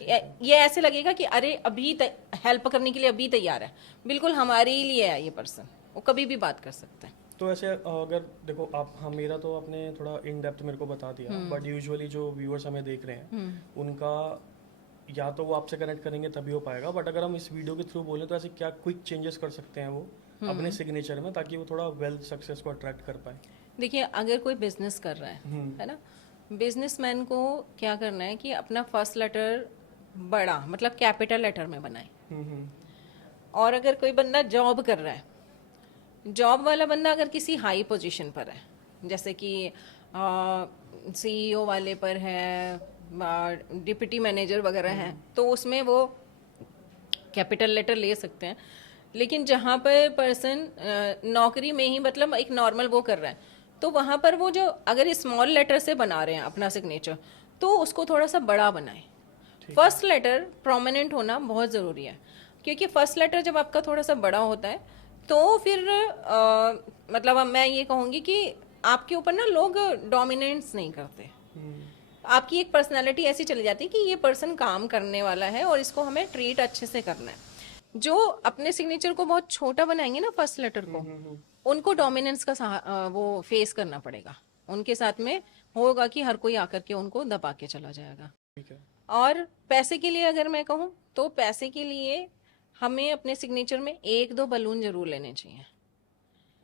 ये ऐसे लगेगा कि अरे अभी हेल्प करने के लिए अभी तैयार है, बिल्कुल हमारे ही लिए है ये पर्सन, वो कभी भी बात कर सकता है। तो ऐसे अगर देखो आप, हाँ मेरा तो आपने थोड़ा इन डेप्थ मेरे को बता दिया, बट यूजुअली जो व्यूअर्स हमें देख रहे हैं उनका या तो वो आपसे कनेक्ट करेंगे तभी हो पाएगा, बट अगर हम इस वीडियो के थ्रू बोलें तो ऐसे क्या क्विक चेंजेस कर सकते हैं वो अपने सिग्नेचर में, ताकि वो थोड़ा वेल्थ सक्सेस को अट्रैक्ट कर पाए? देखिए, अगर कोई बिजनेस कर रहा है ना, बिजनेसमैन को क्या करना है कि अपना फर्स्ट लेटर बड़ा मतलब कैपिटल लेटर में बनाए। और अगर कोई बंदा जॉब कर रहा है, जॉब वाला बंदा अगर किसी हाई पोजीशन पर है, जैसे कि CEO वाले पर है, डिप्टी मैनेजर वगैरह हैं, तो उसमें वो कैपिटल लेटर ले सकते हैं। लेकिन जहाँ पर पर्सन नौकरी में ही मतलब एक नॉर्मल वो कर रहा है, तो वहाँ पर वो जो अगर स्मॉल लेटर से बना रहे हैं अपना सिग्नेचर, तो उसको थोड़ा सा बड़ा बनाए। फर्स्ट लेटर प्रोमिनेंट होना बहुत ज़रूरी है, क्योंकि फर्स्ट लेटर जब आपका थोड़ा सा बड़ा होता है तो फिर मतलब अब मैं ये कहूँगी कि आपके ऊपर ना लोग डोमिनेंस नहीं करते। आपकी एक पर्सनालिटी ऐसी चली जाती है कि ये पर्सन काम करने वाला है और इसको हमें ट्रीट अच्छे से करना है। जो अपने सिग्नेचर को बहुत छोटा बनाएंगे ना फर्स्ट लेटर को, उनको डोमिनेंस का वो फेस करना पड़ेगा। उनके साथ में होगा कि हर कोई आकर के उनको दबा के चला जाएगा। ठीक है। और पैसे के लिए अगर मैं कहूँ तो पैसे के लिए हमें अपने सिग्नेचर में 1-2 बलून जरूर लेने चाहिए।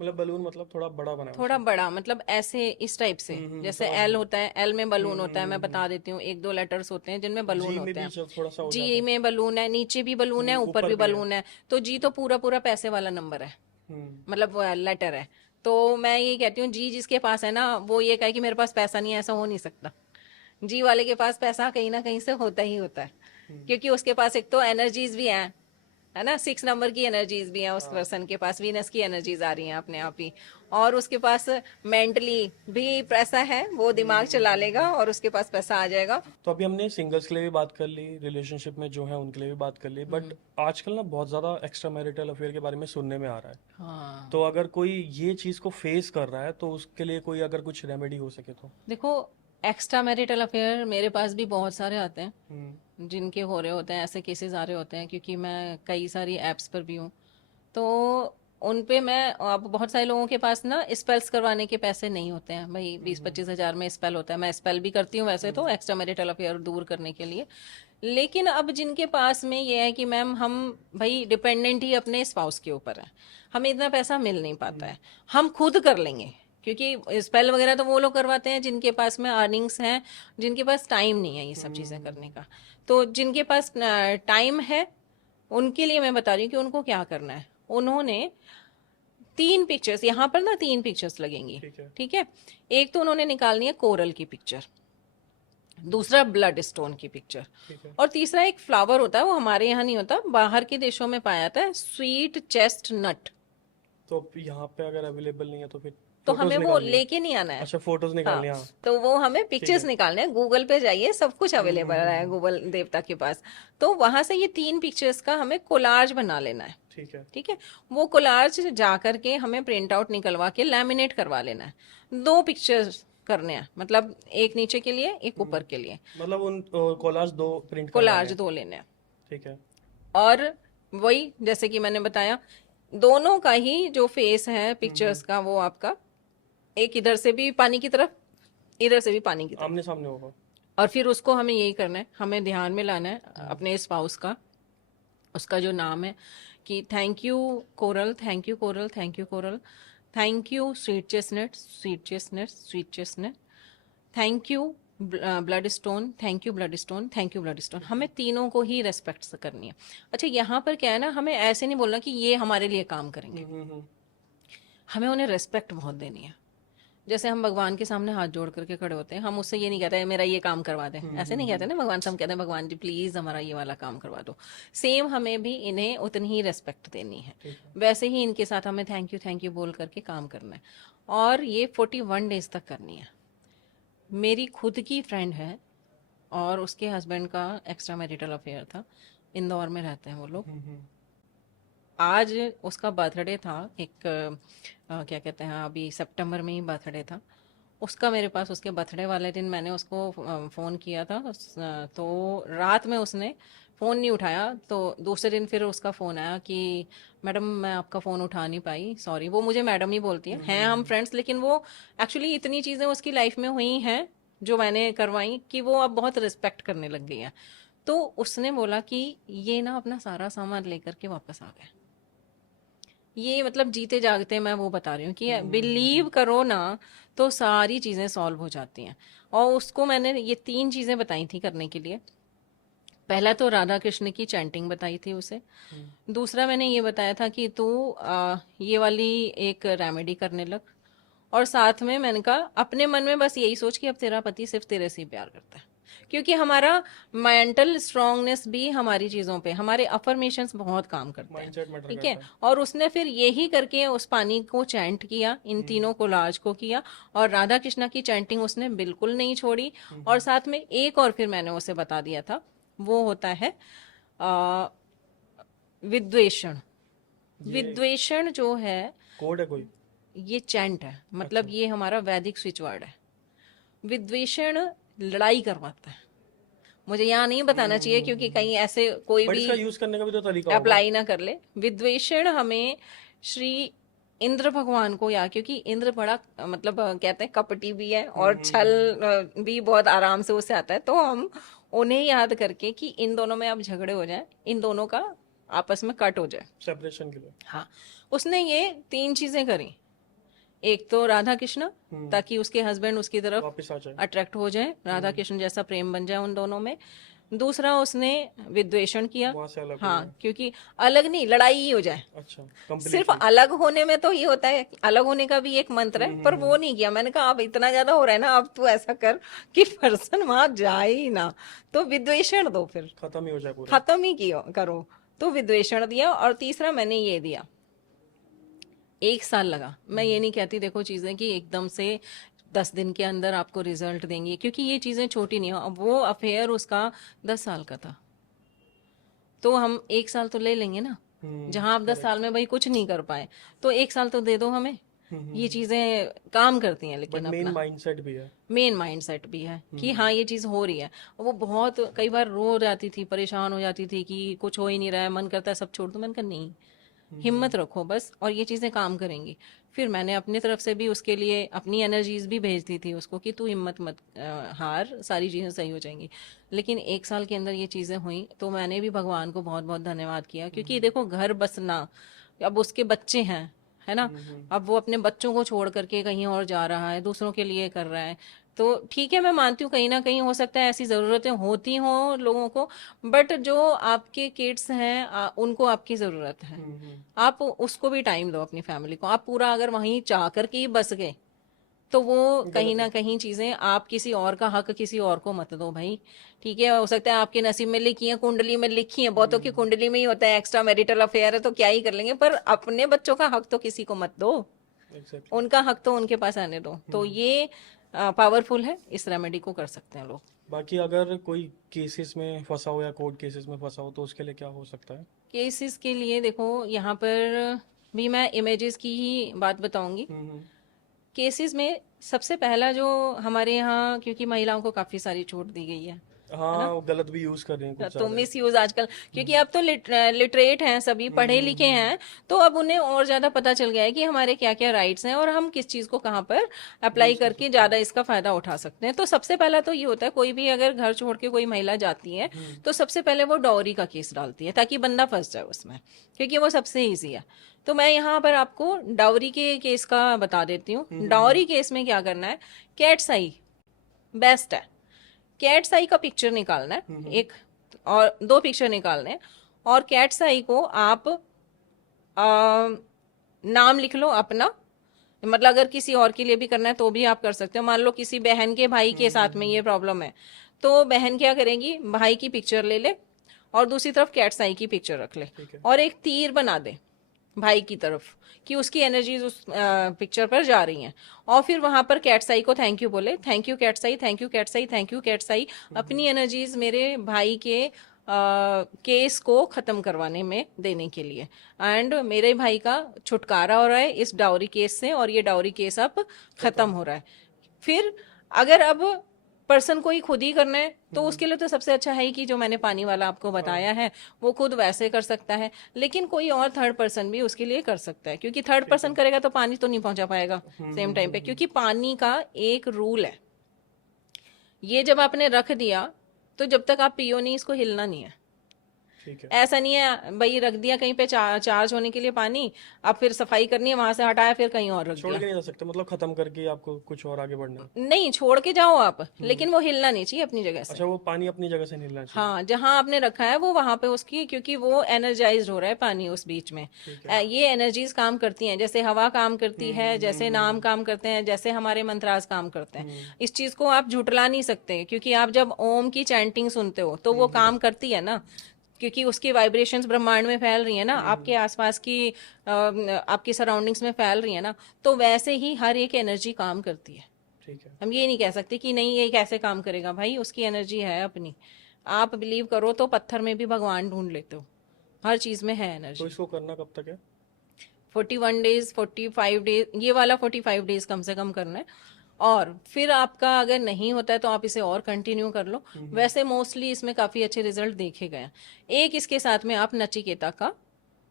मतलब बलून मतलब थोड़ा बड़ा बना थोड़ा बड़ा मतलब ऐसे इस टाइप से, जैसे समझ एल होता है, एल में बलून होता है, मैं बता देती हूँ, 1-2 लेटर्स होते हैं जिनमें बलून जी में होते भी हैं। थोड़ा सा हो जाता जी है। में बलून है, नीचे भी बलून है, ऊपर भी भी है। बलून है। तो जी तो पूरा पूरा पैसे वाला नंबर है, मतलब लेटर है। तो मैं ये कहती हूँ जी जिसके पास है ना वो ये कहे कि मेरे पास पैसा नहीं है, ऐसा हो नहीं सकता। जी वाले के पास पैसा कहीं ना कहीं से होता ही होता है, क्योंकि उसके पास एक तो एनर्जीज भी हैं, है ना, 6 नंबर की एनर्जीज भी हैं उस पर्सन के पास, वीनस की एनर्जीज आ रही हैं अपने आप ही, और उसके पास मेंटली भी पैसा है, वो दिमाग चला लेगा और उसके पास पैसा आ जाएगा। तो अभी हमने सिंगल्स के लिए भी बात कर ली, रिलेशनशिप में जो है उनके लिए भी बात कर ली, बट आजकल ना बहुत ज़्यादा एक्स्ट्रा मैरिटल अफेयर के बारे में सुनने में आ रहा है। हाँ, तो अगर कोई ये चीज़ को फेस कर रहा है तो उसके लिए कोई अगर कुछ रेमेडी हो सके तो। देखो, एक्स्ट्रा मैरिटल अफेयर मेरे पास भी बहुत सारे आते हैं हम्म। जिनके हो रहे होते हैं, ऐसे केसेस आ रहे होते हैं, क्योंकि मैं कई सारी एप्स पर भी हूँ। तो उन पे मैं, अब बहुत सारे लोगों के पास ना स्पेल्स करवाने के पैसे नहीं होते हैं भाई, 20-25 हज़ार में स्पेल होता है। मैं स्पेल भी करती हूँ वैसे तो, एक्स्ट्रा मैरिटल अफेयर दूर करने के लिए। लेकिन अब जिनके पास में ये है कि मैम हम भाई डिपेंडेंट ही अपने स्पाउस के ऊपर है, हमें इतना पैसा मिल नहीं पाता है, हम खुद कर लेंगे, क्योंकि स्पेल वगैरह तो वो लोग करवाते हैं जिनके पास में अर्निंग्स हैं, जिनके पास टाइम नहीं है ये सब चीज़ें करने का। तो जिनके पास टाइम है उनके लिए मैं बता रही हूँ कि उनको क्या करना है। उन्होंने 3 पिक्चर्स, यहाँ पर ना 3 पिक्चर्स लगेंगी, ठीक है। ठीक है। एक तो उन्होंने निकालनी है कोरल की पिक्चर, दूसरा ब्लड स्टोन की पिक्चर, ठीक है। और तीसरा एक फ्लावर होता है, वो हमारे यहाँ नहीं होता, बाहर के देशों में पाया जाता है, स्वीट चेस्ट नट। तो अब यहाँ पे अगर अवेलेबल नहीं है तो फिर तो फोटोज हमें वो निकालनी है। लेके नहीं आना है। अच्छा, फोटोज हाँ, निकालनी है, हाँ। तो वो हमें ठीक पिक्चर्स है। निकालने हैं, गूगल पे जाइए, सब कुछ अवेलेबल है गूगल देवता के पास। तो वहां से ये 3 पिक्चर्स का हमें कोलाज बना लेना है, ठीक है। ठीक है। वो कोलाज जा करके हमें प्रिंट आउट निकलवा के लैमिनेट करवा लेना है। 2 पिक्चर्स करने हैं, मतलब एक नीचे के लिए एक ऊपर के लिए, मतलब उन कोलाज 2 प्रिंट करवाने कोलाज हैं। 2 लेने हैं। ठीक है। और वही जैसे कि मैंने बताया, दोनों का ही जो फेस है पिक्चर्स का, वो आपका एक इधर से भी पानी की तरफ, इधर से भी पानी की तरफ, आमने सामने होगा। और फिर उसको हमें यही करना है, हमें ध्यान में लाना है अपने स्पाउस का, उसका जो नाम है कि thank you coral, thank you coral, thank you coral, thank you sweet chestnut, sweet chestnut, sweet chestnut, thank you blood stone, thank you blood stone, thank you blood stone. हमें तीनों को ही रेस्पेक्ट करनी है। अच्छा, यहाँ पर क्या है ना, हमें ऐसे नहीं बोलना कि ये हमारे लिए काम करेंगे, हमें उन्हें रेस्पेक्ट बहुत देनी है। जैसे हम भगवान के सामने हाथ जोड़ करके खड़े होते हैं, हम उससे ये नहीं कहते मेरा ये काम करवा दें, ऐसे नहीं कहते ना भगवान से, हम कहते हैं भगवान जी प्लीज हमारा ये वाला काम करवा दो। सेम हमें भी इन्हें उतनी ही रेस्पेक्ट देनी है, वैसे ही इनके साथ हमें थैंक यू बोल करके काम करना है। और ये 41 डेज तक करनी है। मेरी खुद की फ्रेंड है और उसके हस्बैंड का एक्स्ट्रा मैरिटल अफेयर था, इंदौर में रहते हैं वो लोग। आज उसका बर्थडे था, एक क्या कहते हैं, अभी सितंबर में ही बर्थडे था उसका। मेरे पास उसके बर्थडे वाले दिन मैंने उसको फ़ोन किया था, तो रात में उसने फ़ोन नहीं उठाया। तो दूसरे दिन फिर उसका फ़ोन आया कि मैडम मैं आपका फ़ोन उठा नहीं पाई, सॉरी। वो मुझे मैडम ही बोलती हैं हम फ्रेंड्स, लेकिन वो एक्चुअली इतनी चीज़ें उसकी लाइफ में हुई हैं जो मैंने करवाई कि वो अब बहुत रिस्पेक्ट करने लग गई है। तो उसने बोला कि ये ना अपना सारा सामान लेकर के वापस आ गए। ये मतलब जीते जागते मैं वो बता रही हूँ कि बिलीव करो ना तो सारी चीज़ें सॉल्व हो जाती हैं। और उसको मैंने ये 3 चीज़ें बताई थी करने के लिए। पहला तो राधा कृष्ण की चैंटिंग बताई थी उसे। दूसरा मैंने ये बताया था कि तू ये वाली एक रेमेडी करने लग। और साथ में मैंने कहा अपने मन में बस यही सोच कि अब तेरा पति सिर्फ तेरे से ही प्यार करता है, क्योंकि हमारा मेंटल स्ट्रांगनेस भी हमारी चीज़ों पे, हमारे अफर्मेशंस बहुत काम करते हैं, माइंडसेट मैटर ठीक करता है। है। और उसने फिर यही करके उस पानी को चैंट किया, इन तीनों कोलाज को किया, और राधा कृष्णा की चैंटिंग उसने बिल्कुल नहीं छोड़ी। और साथ में एक और फिर मैंने उसे बता दिया था वो होता है विद्वेषण। विद्वेषण जो है कोड है कोई? ये चैंट है, मतलब ये हमारा वैदिक स्विच वर्ड है। विद्वेषण लड़ाई करवाता है। मुझे यहाँ नहीं बताना चाहिए क्योंकि कहीं ऐसे कोई बट भी इसका यूज करने का भी तो तरीका होगा। अप्लाई ना कर ले। विद्वेषण हमें श्री इंद्र भगवान को, या क्योंकि इंद्र बड़ा मतलब कहते हैं कपटी भी है और छल भी बहुत आराम से उससे आता है, तो हम उन्हें याद करके कि इन दोनों में अब झगड़े हो जाए, इन दोनों का आपस में कट हो जाए। सेपरेशन के लिए। हाँ, उसने ये 3 चीजें करी। एक तो राधा कृष्ण, ताकि उसके हस्बैंड उसकी तरफ वापस आ जाए। अट्रैक्ट हो जाए, राधा कृष्ण जैसा प्रेम बन जाए उन दोनों में। दूसरा उसने विद्वेषण किया। वहां से अलग हो हाँ, जाए। क्योंकि अलग नहीं, लड़ाई ही हो जाए। अच्छा, सिर्फ कंप्लीटली। अलग होने में तो ये होता है, अलग होने का भी एक मंत्र है, पर वो नहीं किया। मैंने कहा अब इतना ज्यादा हो रहा है ना, अब तू ऐसा कर कि पर्सन वहां जाए ही ना, तो विद्वेषण दो, फिर खत्म ही हो जाए पूरा। खत्म ही किया करो। तो विद्वेषण दिया। और तीसरा मैंने ये दिया। 1 साल लगा। मैं ये नहीं कहती देखो चीजें कि एकदम से 10 दिन के अंदर आपको रिजल्ट देंगी, क्योंकि ये चीजें छोटी नहीं हो। अब वो अफेयर उसका 10 साल का था, तो हम 1 साल तो ले लेंगे ना। जहां आप 10 साल में भाई कुछ नहीं कर पाए, तो 1 साल तो दे दो हमें। ये चीजें काम करती हैं, बट लेकिन मेन अपना माइंडसेट भी है। मेन माइंडसेट भी है कि हाँ ये चीज हो रही है। वो बहुत कई बार रो जाती थी, परेशान हो जाती थी कि कुछ हो ही नहीं रहा है, मन करता है सब छोड़ दो। मैंने कहा नहीं, हिम्मत रखो बस, और ये चीजें काम करेंगी। फिर मैंने अपनी तरफ से भी उसके लिए अपनी एनर्जीज भी भेज दी थी उसको कि तू हिम्मत मत हार, सारी चीजें सही हो जाएंगी। लेकिन 1 साल के अंदर ये चीजें हुई, तो मैंने भी भगवान को बहुत बहुत धन्यवाद किया, क्योंकि देखो घर बसना, अब उसके बच्चे हैं, है ना। अब वो अपने बच्चों को छोड़ करके कहीं और जा रहा है, दूसरों के लिए कर रहा है। तो ठीक है, मैं मानती हूँ कहीं ना कहीं हो सकता है ऐसी जरूरतें होती हों लोगों को, बट जो आपके किड्स हैं उनको आपकी जरूरत है। आप उसको भी टाइम दो, अपनी फैमिली को। आप पूरा अगर वहीं चाह करके ही बस गए, तो वो कहीं गलत ना है। कहीं चीजें, आप किसी और का हक किसी और को मत दो भाई। ठीक है, हो सकता है आपके नसीब में लिखी है, कुंडली में लिखी है, बहुतों की कुंडली में ही होता है एक्स्ट्रा मैरिटल अफेयर है, तो क्या ही कर लेंगे, पर अपने बच्चों का हक तो किसी को मत दो। एग्जैक्टली। उनका हक तो उनके पास आने दो। तो ये पावरफुल है, इस रेमेडी को कर सकते हैं लोग। बाकी अगर कोई केसेस में फंसा हो या कोर्ट केसेस में फंसा हो तो उसके लिए क्या हो सकता है? केसेस के लिए देखो, यहाँ पर भी मैं इमेजेस की ही बात बताऊंगी। केसेस में सबसे पहला जो हमारे यहाँ, क्योंकि महिलाओं को काफी सारी छूट दी गई है ना, हाँ, वो गलत भी यूज कर रहे हैं कुछ तो ज्यादा ही। मिस यूज आजकल, क्योंकि अब तो लिटरेट हैं सभी, पढ़े लिखे हैं, तो अब उन्हें और ज्यादा पता चल गया है कि हमारे क्या क्या राइट्स हैं और हम किस चीज को कहाँ पर अप्लाई यूज कर करके सकते हैं। ज्यादा इसका फायदा उठा सकते हैं। तो सबसे पहला तो ये होता है, कोई भी अगर घर छोड़ के कोई महिला जाती है, तो सबसे पहले वो डॉरी का केस डालती है, ताकि बंदा फंस जाए उसमें, क्योंकि वो सबसे ईजी है। तो मैं यहाँ पर आपको डाउरी के केस का बता देती हूँ। डाउरी केस में क्या करना है, कैट्स आई बेस्ट है। कैट्स आई का पिक्चर निकालना है, एक और 2 पिक्चर निकालने हैं, और कैट्स आई को आप नाम लिख लो अपना। मतलब अगर किसी और के लिए भी करना है तो भी आप कर सकते हो। मान लो किसी बहन के भाई के साथ में ये प्रॉब्लम है, तो बहन क्या करेगी, भाई की पिक्चर ले ले और दूसरी तरफ कैट्स आई की पिक्चर रख ले, ठीक है। और एक तीर बना दे भाई की तरफ कि उसकी एनर्जीज उस पिक्चर पर जा रही हैं, और फिर वहां पर कैट्साई को थैंक यू बोले, thank you cat's eye, thank you cat's eye, thank you cat's eye, अपनी एनर्जीज मेरे भाई के केस को खत्म करवाने में देने के लिए, एंड मेरे भाई का छुटकारा हो रहा है इस डाउरी केस से, और ये डाउरी केस अब खत्म हो रहा है। फिर अगर अब पर्सन को ही खुद ही करना है, तो उसके लिए तो सबसे अच्छा है ही कि जो मैंने पानी वाला आपको बताया है वो खुद वैसे कर सकता है, लेकिन कोई और थर्ड पर्सन भी उसके लिए कर सकता है, क्योंकि थर्ड पर्सन करेगा तो पानी तो नहीं पहुंचा पाएगा सेम टाइम पे, क्योंकि पानी का एक रूल है, ये जब आपने रख दिया तो जब तक आप पियो नहीं, इसको हिलना नहीं है। ठीक है। ऐसा नहीं है भाई रख दिया कहीं पे चार्ज होने के लिए पानी, अब फिर सफाई करनी है, वहां से हटाया फिर कहीं और रख छोड़ दिया। के नहीं जा सकते, मतलब खत्म करके आपको कुछ और आगे बढ़ना है। नहीं, छोड़ के जाओ आप, लेकिन वो हिलना नहीं चाहिए अपनी जगह से। अच्छा, वो पानी अपनी जगह से नहीं हिलना चाहिए। हाँ, जहां आपने रखा है वो वहां पे उसकी, क्योंकि वो एनर्जाइज हो रहा है पानी उस बीच में। ठीक है। ये एनर्जीज काम करती हैं, जैसे हवा काम करती है, जैसे नाम काम करते हैं, जैसे हमारे मंत्रास काम करते हैं। इस चीज को आप झुटला नहीं सकते, क्योंकि आप जब ओम की चैंटिंग सुनते हो तो वो काम करती है ना, क्योंकि उसकी वाइब्रेशंस ब्रह्मांड में फैल रही है ना, आपके आसपास की आपकी सराउंडिंग्स में फैल रही है ना, तो वैसे ही हर एक एनर्जी काम करती है। ठीक है। हम ये नहीं कह सकते कि नहीं ये कैसे काम करेगा, भाई उसकी एनर्जी है अपनी। आप बिलीव करो तो पत्थर में भी भगवान ढूंढ लेते हो, हर चीज में है तो एनर्जी। इसको करना कब तक है? 41 डेज, 45 डेज, ये वाला 45 डेज कम से कम करना है। और फिर आपका अगर नहीं होता है तो आप इसे और कंटिन्यू कर लो। वैसे मोस्टली इसमें काफी अच्छे रिजल्ट देखे गए हैं। एक इसके साथ में आप नचिकेता का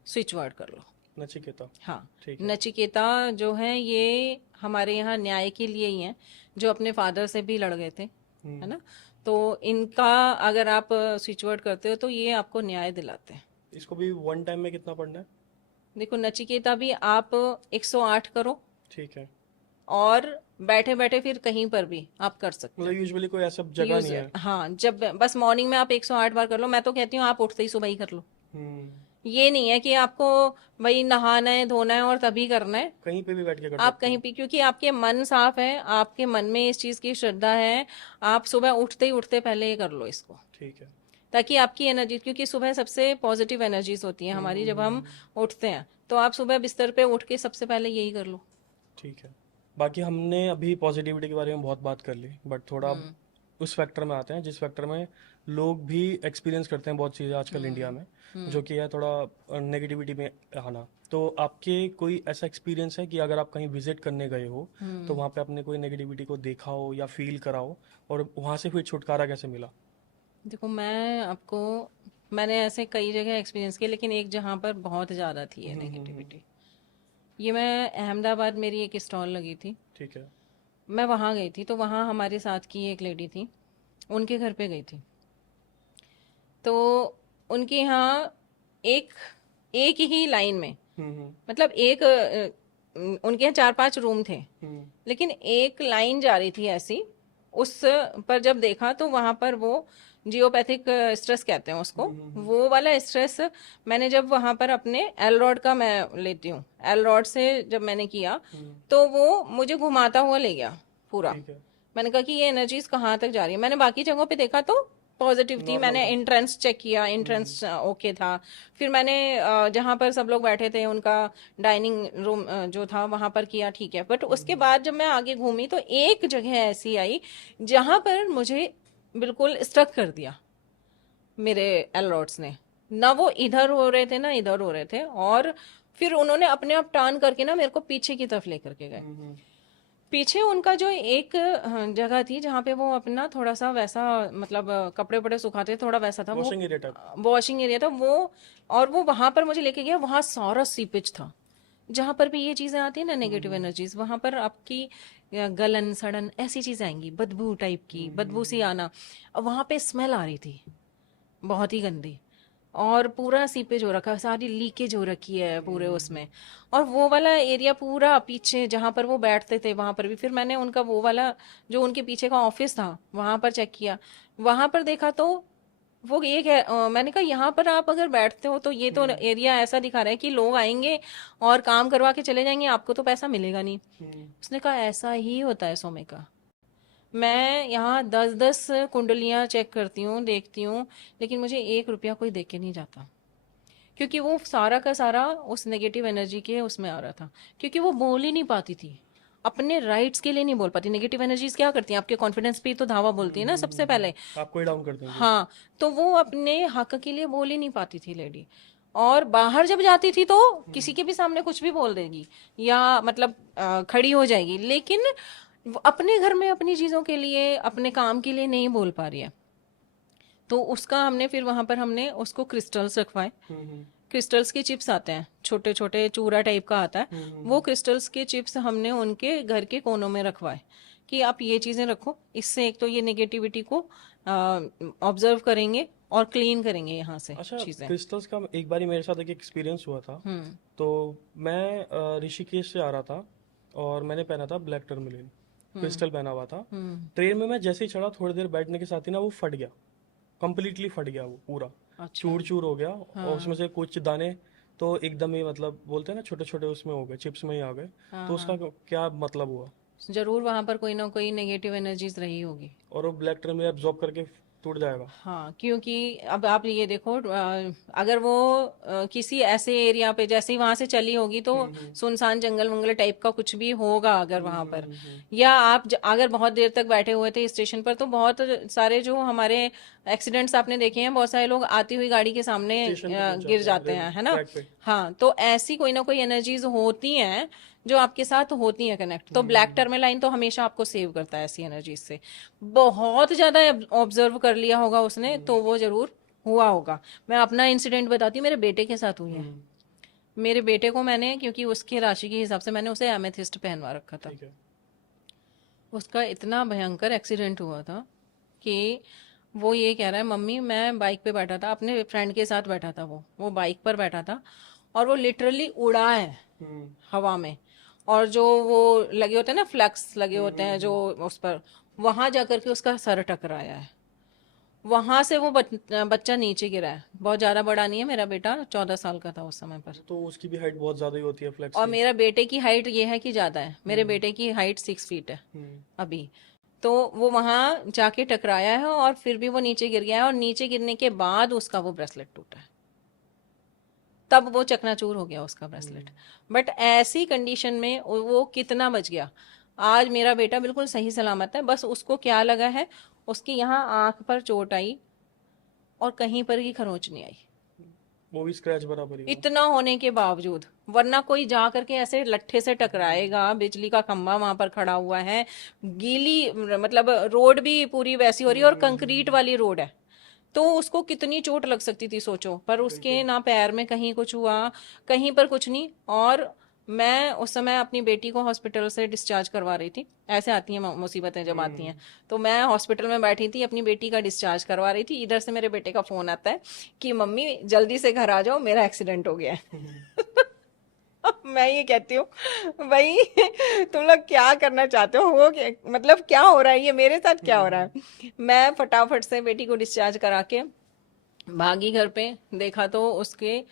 स्विच वर्ड कर लो। नचिकेता। हाँ, ठीक है। नचिकेता जो है ये हमारे यहाँ न्याय के लिए ही हैं, जो अपने फादर से भी लड़ गए थे, है ना। तो इनका अगर आप स्विच वर्ड करते हो तो ये आपको न्याय दिलाते हैं। इसको भी वन टाइम में कितना पढ़ना है? देखो, नचिकेता भी आप 108 करो, ठीक है। और बैठे बैठे फिर कहीं पर भी आप कर सकते मतलब हो। यूजुअली कोई ऐसा जगह नहीं है? हाँ, जब बस मॉर्निंग में आप 108 बार कर लो। मैं तो कहती हूँ आप उठते ही सुबह ही कर लो। हम्म। ये नहीं है कि आपको वही नहाना है धोना है और तभी करना है। कहीं पे भी बैठ के कर आप सकते कहीं हैं? भी, क्योंकि आपके मन साफ है, आपके मन में इस चीज की श्रद्धा है, आप सुबह उठते ही उठते पहले ये कर लो इसको, ठीक है। ताकि आपकी एनर्जी, क्योंकि सुबह सबसे पॉजिटिव एनर्जीज होती हैं हमारी जब हम उठते हैं, तो आप सुबह बिस्तर पे उठ के सबसे पहले यही कर लो। ठीक है। बाकी हमने अभी पॉजिटिविटी के बारे में बहुत बात कर ली, बट थोड़ा अब उस फैक्टर में आते हैं जिस फैक्टर में लोग भी एक्सपीरियंस करते हैं बहुत चीज़ें आजकल इंडिया में, जो कि है थोड़ा नेगेटिविटी में आना। तो आपके कोई ऐसा एक्सपीरियंस है कि अगर आप कहीं विजिट करने गए हो तो वहाँ पे आपने कोई नेगेटिविटी को देखा हो या फील करा हो, और वहाँ से फिर छुटकारा कैसे मिला? देखो, मैंने ऐसे कई जगह एक्सपीरियंस किया, लेकिन एक जहाँ पर बहुत ज़्यादा थी ये नेगेटिविटी, ये मैं अहमदाबाद, मेरी एक स्टॉल लगी थी, ठीक है। मैं वहाँ गई थी। तो वहाँ हमारे साथ की एक लेडी थी, उनके घर पे गई थी। तो उनके यहाँ एक एक ही लाइन में, हम्म। मतलब उनके यहाँ 4-5 रूम थे, हम्म। लेकिन एक लाइन जा रही थी ऐसी। उस पर जब देखा तो वहां पर वो जियोपैथिक स्ट्रेस कहते हैं उसको, वो वाला स्ट्रेस मैंने जब वहां पर अपने एल रॉड का, मैं लेती हूँ एल रॉड से, जब मैंने किया तो वो मुझे घुमाता हुआ ले गया पूरा। ठीक है। मैंने कहा कि ये एनर्जीज कहाँ तक जा रही है। मैंने बाकी जगहों पे देखा तो पॉजिटिव थी, नॉर्मल मैंने था। एंट्रेंस चेक किया, एंट्रेंस ओके था। फिर मैंने जहाँ पर सब लोग बैठे थे उनका डाइनिंग रूम जो था वहां पर किया, ठीक है। बट उसके बाद जब मैं आगे घूमी तो एक जगह ऐसी आई जहां पर मुझे बिल्कुल स्ट्रक कर दिया मेरे एल रॉड्स ने। ना वो इधर हो रहे थे ना इधर हो रहे थे, और फिर उन्होंने अपने आप टर्न करके ना मेरे को पीछे की तरफ लेकर के गए। पीछे उनका जो एक जगह थी जहाँ पे वो अपना थोड़ा सा वैसा, मतलब कपड़े वपड़े सुखाते थे, थोड़ा वैसा था वो, washing area type? Washing area था वो। और वो वहां पर मुझे लेके गया, वहां सारा सीपेज था। जहां पर भी ये चीजें आती है ना नेगेटिव एनर्जीज, वहां पर आपकी गलन सड़न ऐसी चीजें आएंगी, बदबू टाइप की, बदबू सी आना। वहां पे स्मेल आ रही थी बहुत ही गंदी, और पूरा सीपेज हो रखा है, सारी लीकेज हो रखी है पूरे उसमें। और वो वाला एरिया पूरा पीछे जहां पर वो बैठते थे वहां पर भी, फिर मैंने उनका वो वाला जो उनके पीछे का ऑफिस था वहां पर चेक किया, वहां पर देखा तो वो ये मैंने कहा यहाँ पर आप अगर बैठते हो तो ये तो एरिया ऐसा दिखा रहा है कि लोग आएंगे और काम करवा के चले जाएंगे, आपको तो पैसा मिलेगा नहीं। उसने कहा ऐसा ही होता है सोमिका, मैं यहाँ 10-10 कुंडलियाँ चेक करती हूँ, देखती हूँ, लेकिन मुझे 1 रुपया कोई दे के नहीं जाता, क्योंकि वो सारा का सारा उस नेगेटिव एनर्जी के उसमें आ रहा था। क्योंकि वो बोल ही नहीं पाती थी, अपने राइट्स के लिए नहीं बोल पाती। नेगेटिव एनर्जीज क्या करती हैं, आपके कॉन्फिडेंस पे ही तो धावा बोलती है ना सबसे पहले। आपको ही डाउन कर देंगे। हाँ, तो वो अपने हक के लिए बोल ही नहीं पाती थी लेडी। और बाहर जब जाती थी तो किसी के भी सामने कुछ भी बोल देगी, या मतलब खड़ी हो जाएगी, लेकिन वो अपने घर में अपनी चीजों के लिए, अपने काम के लिए नहीं बोल पा रही है। तो उसका हमने फिर वहां पर हमने उसको क्रिस्टल्स रखवाए। क्रिस्टल्स के चिप्स आते हैं, छोटे छोटे चूरा टाइप का आता है, वो क्रिस्टल्स के चिप्स हमने उनके घर के कोनों में रखवाए कि आप ये चीजें रखो। इससे एक तो ये नेगेटिविटी को ऑब्जर्व करेंगे और क्लीन करेंगे यहाँ से अच्छा, चीजें। क्रिस्टल्स का एक बारी मेरे साथ एक एक्सपीरियंस हुआ था। तो मैं ऋषिकेश से आ रहा था और मैंने पहना था ब्लैक टर्मलिन क्रिस्टल पहना हुआ था। ट्रेन में मैं जैसे ही चढ़ा थोड़ी देर बैठने के साथ ही ना वो फट गया, कंप्लीटली फट गया, वो पूरा अच्छा। चूर चूर हो गया। और उसमें से कुछ दाने तो एकदम ही, मतलब बोलते हैं ना, छोटे छोटे उसमें हो गए, चिप्स में ही आ गए। तो उसका क्या मतलब हुआ? जरूर वहां पर कोई ना कोई नेगेटिव एनर्जीज रही होगी। और वो ब्लैक टर्मलिन एब्जॉर्ब करके टूट जाएगा। हाँ, क्योंकि अब आप ये देखो, अगर वो किसी ऐसे एरिया पे, जैसे ही वहां से चली होगी तो सुनसान जंगल वंगल टाइप का कुछ भी होगा अगर वहां पर, या आप अगर बहुत देर तक बैठे हुए थे स्टेशन पर, तो बहुत सारे जो हमारे एक्सीडेंट्स आपने देखे हैं, बहुत सारे लोग आती हुई गाड़ी के सामने स्टेशन पे टूट गिर जाते हैं, जाते रेल हैं, है ना। ट्रैक पे। हाँ, तो ऐसी कोई ना कोई एनर्जीज होती हैं जो आपके साथ होती हैं कनेक्ट। तो ब्लैक टर्मेलाइन तो हमेशा आपको सेव करता है ऐसी एनर्जीज से। बहुत ज्यादा ऑब्जर्व कर लिया होगा उसने तो वो जरूर हुआ होगा। मैं अपना इंसिडेंट बताती हूँ, मेरे बेटे के साथ हुई है। मेरे बेटे को मैंने, क्योंकि उसकी राशि के हिसाब से मैंने उसे एमेथिस्ट पहनवा रखा था, ठीक है। उसका इतना भयंकर एक्सीडेंट हुआ था कि वो ये कह रहा है, मम्मी मैं बाइक पे बैठा था, अपने फ्रेंड के साथ बैठा था, वो बाइक पर बैठा था और वो लिटरली उड़ा है हवा में। और जो वो लगे होते हैं ना, फ्लैक्स लगे होते हैं जो उस पर, वहां जाकर के उसका सर टकराया है। वहां से वो बच्चा नीचे गिरा है। बहुत ज्यादा बड़ा नहीं है मेरा बेटा, 14 साल का था उस समय पर। तो उसकी भी हाइट बहुत ज्यादा ही होती है फ्लेक्स और की। मेरा बेटे की हाइट ये है कि ज्यादा है, मेरे बेटे की हाइट 6 फीट है अभी। तो वो वहां जाके टकराया है और फिर भी वो नीचे गिर गया है, और नीचे गिरने के बाद उसका वो ब्रेसलेट टूटा है, तब वो चकनाचूर हो गया उसका ब्रेसलेट। बट ऐसी कंडीशन में वो कितना बच गया। आज मेरा बेटा बिल्कुल सही सलामत है, बस उसको क्या लगा है, उसकी यहाँ आंख पर चोट आई और कहीं पर ही खरोंच नहीं आई, वो भी स्क्रैच बराबर ही हुआ। इतना होने के बावजूद। वरना कोई जा करके ऐसे लट्ठे से टकराएगा, बिजली का खंभा वहां पर खड़ा हुआ है, गीली मतलब रोड भी पूरी वैसी हो रही है और कंक्रीट वाली रोड है, तो उसको कितनी चोट लग सकती थी सोचो। पर उसके ना पैर में कहीं कुछ हुआ, कहीं पर कुछ नहीं। और मैं उस समय अपनी बेटी को हॉस्पिटल से डिस्चार्ज करवा रही थी। ऐसे आती हैं मुसीबतें जब आती हैं, तो मैं हॉस्पिटल में बैठी थी, अपनी बेटी का डिस्चार्ज करवा रही थी। इधर से मेरे बेटे का फोन आता है कि मम्मी जल्दी से घर आ जाओ, मेरा एक्सीडेंट हो गया है। मैं ये कहती हूँ, भाई तुम लोग क्या करना चाहते हो क्या, मतलब क्या हो रहा है, ये मेरे साथ क्या हो रहा है। मैं फटाफट से बेटी को डिस्चार्ज करा के भागी घर पे। देखा तो उसके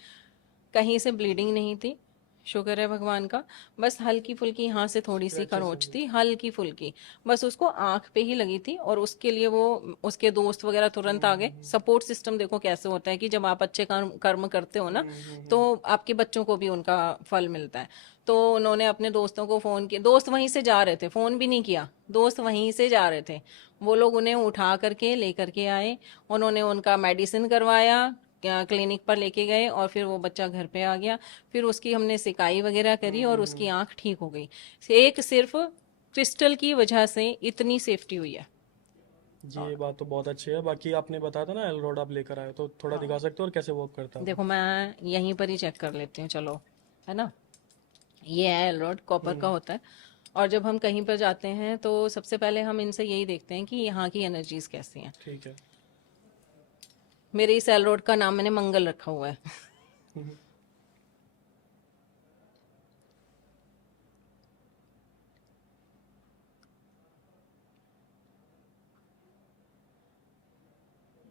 कहीं से ब्लीडिंग नहीं थी, शुक्र है भगवान का। बस हल्की फुल्की यहाँ से थोड़ी सी खरोंच थी, हल्की फुल्की, बस उसको आंख पे ही लगी थी। और उसके लिए वो उसके दोस्त वगैरह तुरंत आ गए। सपोर्ट सिस्टम देखो कैसे होता है कि जब आप अच्छे कर्म करते हो ना, तो आपके बच्चों को भी उनका फल मिलता है। तो उन्होंने अपने दोस्तों को फोन किया, दोस्त वहीं से जा रहे थे, फोन भी नहीं किया, दोस्त वहीं से जा रहे थे। वो लोग उन्हें उठा करके लेकर के आए, उन्होंने उनका मेडिसिन करवाया, क्लिनिक पर लेके गए, और फिर वो बच्चा घर पे आ गया। फिर उसकी हमने सिकाई वगैरह करी और उसकी आंख ठीक हो गई। एक सिर्फ क्रिस्टल की वजह से इतनी सेफ्टी हुई है। ये बात तो बहुत अच्छी है। बाकी आपने बताया था ना एल रॉड आप लेकर आए, तो थोड़ा दिखा सकते हो और कैसे वर्क करता है वो? देखो मैं यहीं पर ही चेक कर लेती हूँ, चलो, है ना। ये है एलरोड, कॉपर का होता है। और जब हम कहीं पर जाते हैं तो सबसे पहले हम इनसे यही देखते हैं कि यहाँ की एनर्जीज कैसी हैं। ठीक है। मेरे इस एलरोड का नाम मैंने मंगल रखा हुआ है।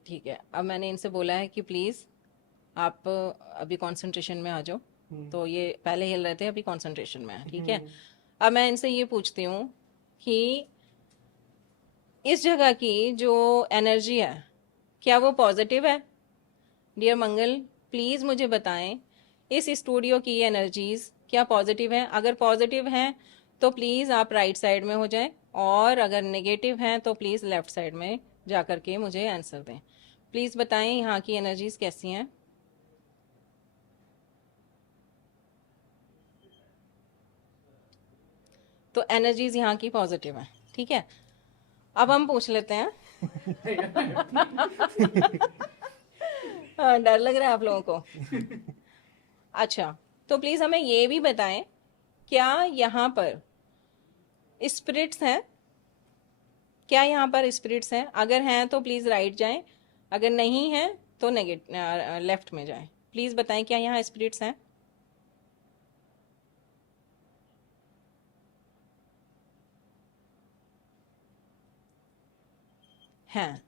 ठीक है, अब मैंने इनसे बोला है कि प्लीज आप अभी कंसंट्रेशन में आ जाओ। तो ये पहले हिल रहे थे, अभी कंसंट्रेशन में है, ठीक है। अब मैं इनसे ये पूछती हूँ कि इस जगह की जो एनर्जी है, क्या वो पॉजिटिव है। डियर मंगल, प्लीज मुझे बताएं, इस स्टूडियो की एनर्जीज क्या पॉजिटिव है। अगर पॉजिटिव हैं तो प्लीज आप राइट साइड में हो जाएं, और अगर नेगेटिव हैं तो प्लीज लेफ्ट साइड में जा करके मुझे आंसर दें। प्लीज बताएं यहाँ की एनर्जीज कैसी हैं। तो एनर्जीज यहाँ की पॉजिटिव है, ठीक है। अब हम पूछ लेते हैं। हाँ, डर लग रहा है आप लोगों को। अच्छा, तो प्लीज हमें ये भी बताएं, क्या यहाँ पर स्पिरिट्स हैं। क्या यहाँ पर स्पिरिट्स हैं? अगर हैं तो प्लीज राइट जाएं, अगर नहीं है तो लेफ्ट में जाएं। प्लीज बताएं, क्या यहाँ स्पिरिट्स हैं? हैं।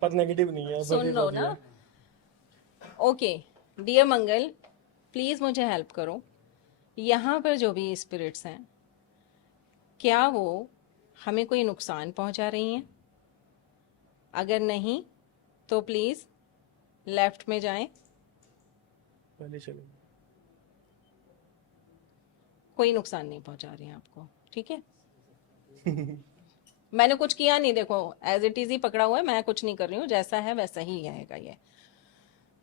पर नेगेटिव नहीं है, सुन लो ना। ओके, डियर मंगल, प्लीज मुझे हेल्प करो। यहाँ पर जो भी स्पिरिट्स हैं क्या वो हमें कोई नुकसान पहुंचा रही हैं? अगर नहीं तो प्लीज़ लेफ्ट में जाएं। पहले चलो। कोई नुकसान नहीं पहुंचा रही हैं आपको, ठीक है? मैंने कुछ किया नहीं, देखो एज इट इज ही पकड़ा हुआ है, मैं कुछ नहीं कर रही हूँ, जैसा है वैसा ही आएगा ये।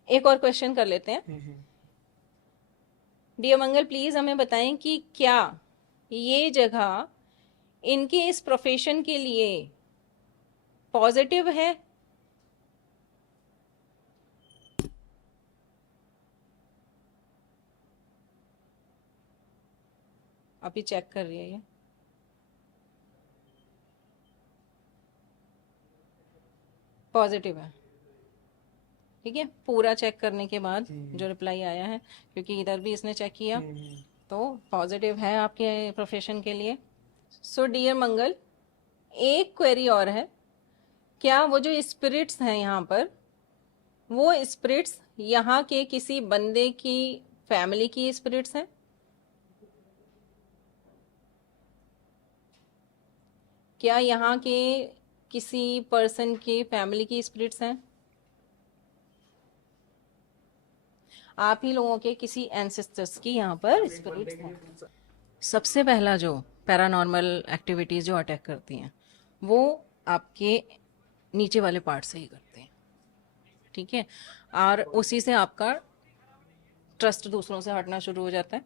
एक और क्वेश्चन कर लेते हैं। डियर मंगल, प्लीज हमें बताएं कि क्या ये जगह इनके इस प्रोफेशन के लिए पॉजिटिव है? अभी चेक कर रही है ये। पॉजिटिव है, ठीक है। पूरा चेक करने के बाद जो रिप्लाई आया है, क्योंकि इधर भी इसने चेक किया, तो पॉजिटिव है आपके प्रोफेशन के लिए। सो डियर मंगल, एक क्वेरी और है, क्या वो जो स्पिरिट्स हैं यहाँ पर, वो स्पिरिट्स यहाँ के किसी बंदे की फैमिली की स्पिरिट्स हैं? क्या यहाँ के किसी पर्सन की फैमिली की स्पिरिट्स हैं? आप ही लोगों के किसी एंसेस्टर्स की यहाँ पर स्पिरिट्स हैं? सबसे पहला जो पैरानॉर्मल एक्टिविटीज जो अटैक करती हैं, वो आपके नीचे वाले पार्ट से ही करते हैं, ठीक है। और उसी से आपका ट्रस्ट दूसरों से हटना शुरू हो जाता है,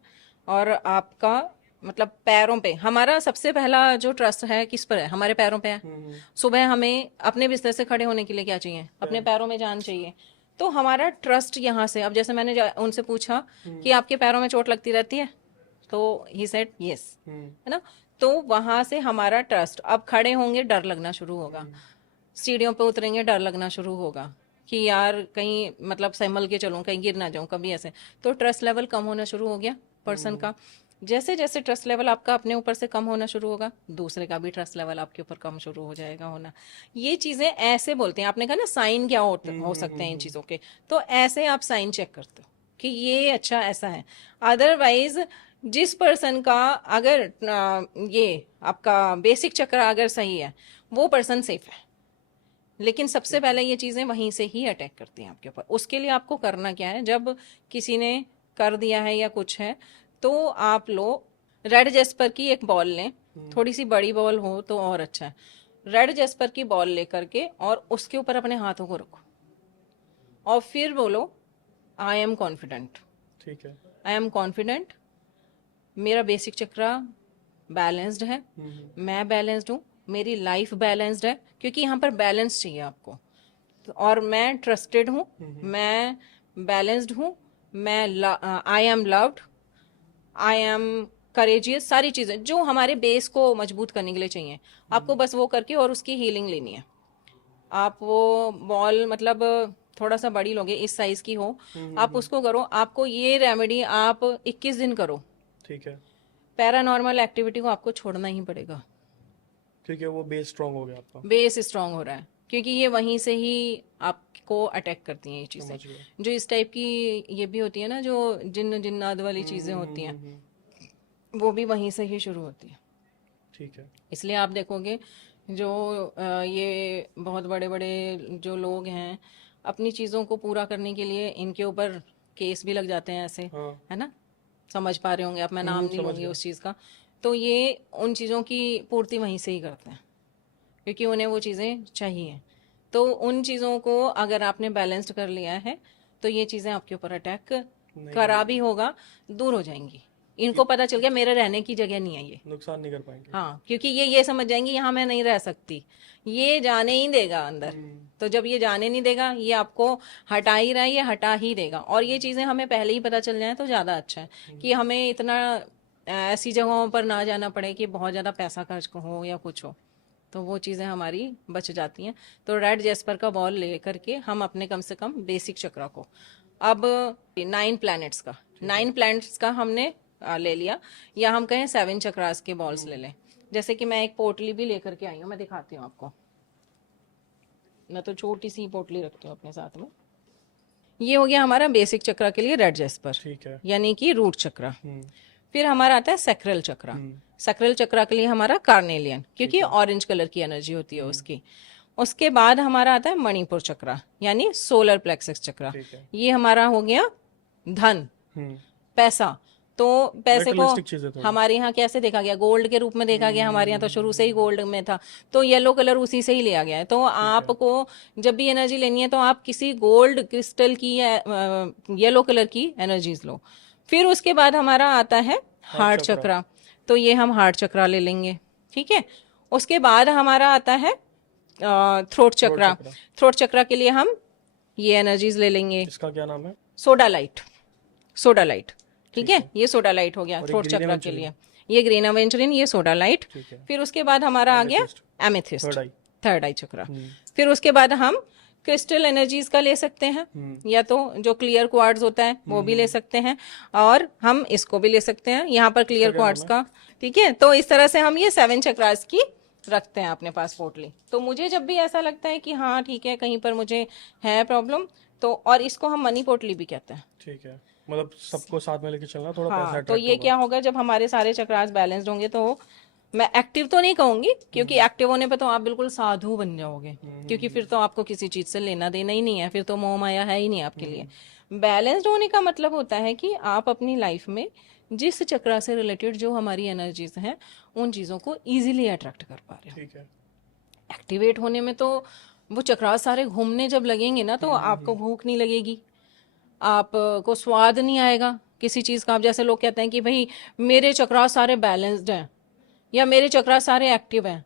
और आपका मतलब पैरों पे, हमारा सबसे पहला जो ट्रस्ट है किस पर है? हमारे पैरों पे है। सुबह हमें अपने बिस्तर से खड़े होने के लिए क्या चाहिए? अपने पैरों में जान चाहिए। तो हमारा ट्रस्ट यहाँ से, अब जैसे मैंने उनसे पूछा कि आपके पैरों में चोट लगती रहती है, तो ही सेड यस, है ना। तो वहां से हमारा ट्रस्ट, अब खड़े होंगे डर लगना शुरू होगा, सीढ़ियों पे उतरेंगे डर लगना शुरू होगा कि यार कहीं मतलब संभल के चलूं, कहीं गिर ना जाऊं कभी, ऐसे। तो ट्रस्ट लेवल कम होना शुरू हो गया पर्सन का। जैसे जैसे ट्रस्ट लेवल आपका अपने ऊपर से कम होना शुरू होगा, दूसरे का भी ट्रस्ट लेवल आपके ऊपर कम शुरू हो जाएगा होना। ये चीजें ऐसे बोलते हैं, आपने कहा ना साइन क्या हो सकते हैं इन चीजों के, तो ऐसे आप साइन चेक करते हो कि ये अच्छा ऐसा है। अदरवाइज जिस पर्सन का अगर ये आपका बेसिक चक्र अगर सही है, वो पर्सन सेफ है। लेकिन सबसे पहले ये चीजें वहीं से ही अटैक करती हैं आपके ऊपर। उसके लिए आपको करना क्या है, जब किसी ने कर दिया है या कुछ है, तो आप लो रेड जेस्पर की एक बॉल लें, थोड़ी सी बड़ी बॉल हो तो और अच्छा है। रेड जेस्पर की बॉल लेकर के और उसके ऊपर अपने हाथों को रखो, और फिर बोलो आई एम कॉन्फिडेंट। ठीक है। आई एम कॉन्फिडेंट, मेरा बेसिक चक्रा बैलेंस्ड है, मैं बैलेंस्ड हूँ, मेरी लाइफ बैलेंस्ड है, क्योंकि यहाँ पर बैलेंस चाहिए आपको। और मैं ट्रस्टेड हूँ, मैं बैलेंस्ड हूँ, मैं I am loved, I am courageous, सारी चीज़ें जो हमारे बेस को मजबूत करने के लिए चाहिए। आपको बस वो करके और उसकी हीलिंग लेनी है। आप वो बॉल मतलब थोड़ा सा बड़ी लोगे, इस साइज की हो, आप उसको करो। आपको ये रेमेडी आप 21 दिन करो। ठीक है। पैरानॉर्मल एक्टिविटी को आपको छोड़ना ही पड़ेगा, ठीक है, वो बेस स्ट्रांग हो गया आपका। बेस स्ट्रांग हो रहा है, क्योंकि ये वहीं से ही आपको अटैक करती हैं ये चीज़ें। समझ गया। जो इस टाइप की ये भी होती है ना, जो जिन्नात वाली चीज़ें होती हैं, वो भी वहीं से ही शुरू होती है। ठीक है। इसलिए आप देखोगे जो ये बहुत बड़े बड़े जो लोग हैं, अपनी चीज़ों को पूरा करने के लिए इनके ऊपर केस भी लग जाते हैं ऐसे, हाँ। है ना। समझ पा रहे होंगे आप, मैं नाम नहीं समझ लूंगी गया। उस चीज़ का। तो ये उन चीज़ों की पूर्ति वहीं से ही करते हैं, क्योंकि उन्हें वो चीज़ें चाहिए। तो उन चीज़ों को अगर आपने बैलेंस्ड कर लिया है, तो ये चीज़ें आपके ऊपर अटैक करा भी होगा, दूर हो जाएंगी। इनको पता चल गया मेरे रहने की जगह नहीं है ये, नुकसान नहीं कर पाएंगे। हाँ, क्योंकि ये समझ जाएंगी यहाँ मैं नहीं रह सकती, ये जाने ही देगा अंदर। तो जब ये जाने नहीं देगा, ये आपको हटा ही रहा है, ये हटा ही देगा। और ये चीज़ें हमें पहले ही पता चल जाए तो ज़्यादा अच्छा है, कि हमें इतना ऐसी जगहों पर ना जाना पड़े कि बहुत ज़्यादा पैसा खर्च हो या कुछ हो, तो वो चीज़ें हमारी बच जाती हैं। तो रेड जेस्पर का बॉल ले करके हम अपने कम से कम बेसिक चक्रा को, अब 9 प्लैनेट्स का, 9 प्लैनेट्स का हमने ले लिया, या हम कहें 7 चक्रास के बॉल्स ले लें। जैसे कि मैं एक पोटली भी लेकर के आई हूँ, मैं दिखाती हूँ आपको। मैं तो छोटी सी पोटली रखती हूँ अपने साथ में। ये हो गया हमारा बेसिक चक्रा के लिए रेड जेस्पर, ठीक है। यानी कि रूट चक्रा। फिर हमारा आता है सैक्रल चक्रा। सैक्रल चक्रा के लिए हमारा कार्नेलियन, क्योंकि ऑरेंज कलर की एनर्जी होती है उसकी। उसके बाद हमारा आता है मणिपुर चक्रा, यानी सोलर प्लेक्सस चक्रा। ठीक है। ये हमारा हो गया धन, पैसा। तो पैसे को Materialistic चीजें थोड़ी। हमारे यहाँ कैसे देखा गया? गोल्ड के रूप में देखा गया। हमारे यहाँ तो शुरू से ही गोल्ड में था, तो येलो कलर उसी से ही लिया गया है। तो आपको जब भी एनर्जी लेनी है तो आप किसी गोल्ड क्रिस्टल की या येलो कलर की एनर्जीज लो। फिर उसके बाद हमारा आता है हार्ट चक्रा, तो ये हम हार्ट चक्रा ले लेंगे, ठीक है। उसके बाद हमारा आता है थ्रोट चक्रा। थ्रोट चक्रा के लिए हम ये एनर्जीज ले लेंगे। इसका क्या नाम है? सोडा लाइट, सोडा लाइट, ठीक है। ये सोडा लाइट हो गया थ्रोट चक्रा के लिए। ये ग्रीन एवेंचुरिन, ये सोडा लाइट। फिर उसके बाद हमारा आ गया एमेथिस्ट, थर्ड आई चक्रा। फिर उसके बाद हम क्रिस्टल एनर्जीज का ले सकते हैं, या तो जो क्लियर क्वार्ट्ज होता है वो भी ले सकते हैं, और हम इसको भी ले सकते हैं यहाँ पर क्लियर क्वार्ट्ज का, ठीक है। तो इस तरह से हम ये 7 चक्रास की रखते हैं अपने पास पोटली। तो मुझे जब भी ऐसा लगता है कि हाँ ठीक है, कहीं पर मुझे है प्रॉब्लम, तो और इसको हम मनी पोटली भी कहते हैं, ठीक है। मतलब सबको साथ में लेके चलना, थोड़ा पैसा हाँ। तो attract ये होगा। क्या होगा, जब हमारे सारे चक्रास बैलेंस्ड होंगे तो मैं एक्टिव तो नहीं कहूंगी, क्योंकि एक्टिव होने पे तो आप बिल्कुल साधु बन जाओगे, क्योंकि फिर तो आपको किसी चीज से लेना देना ही नहीं है, फिर तो मोह माया है ही नहीं आपके लिए। बैलेंस्ड होने का मतलब होता है कि आप अपनी लाइफ में जिस चक्रा से रिलेटेड जो हमारी एनर्जीज हैं उन चीजों को इजीली अट्रैक्ट कर पा रहे हो। ठीक है। एक्टिवेट होने में तो वो चक्रास सारे घूमने जब लगेंगे ना, तो आपको भूख नहीं लगेगी, आपको स्वाद नहीं आएगा किसी चीज का। आप जैसे लोग कहते हैं कि भाई मेरे चक्रास सारे बैलेंस्ड हैं, या मेरे चक्रास सारे एक्टिव हैं।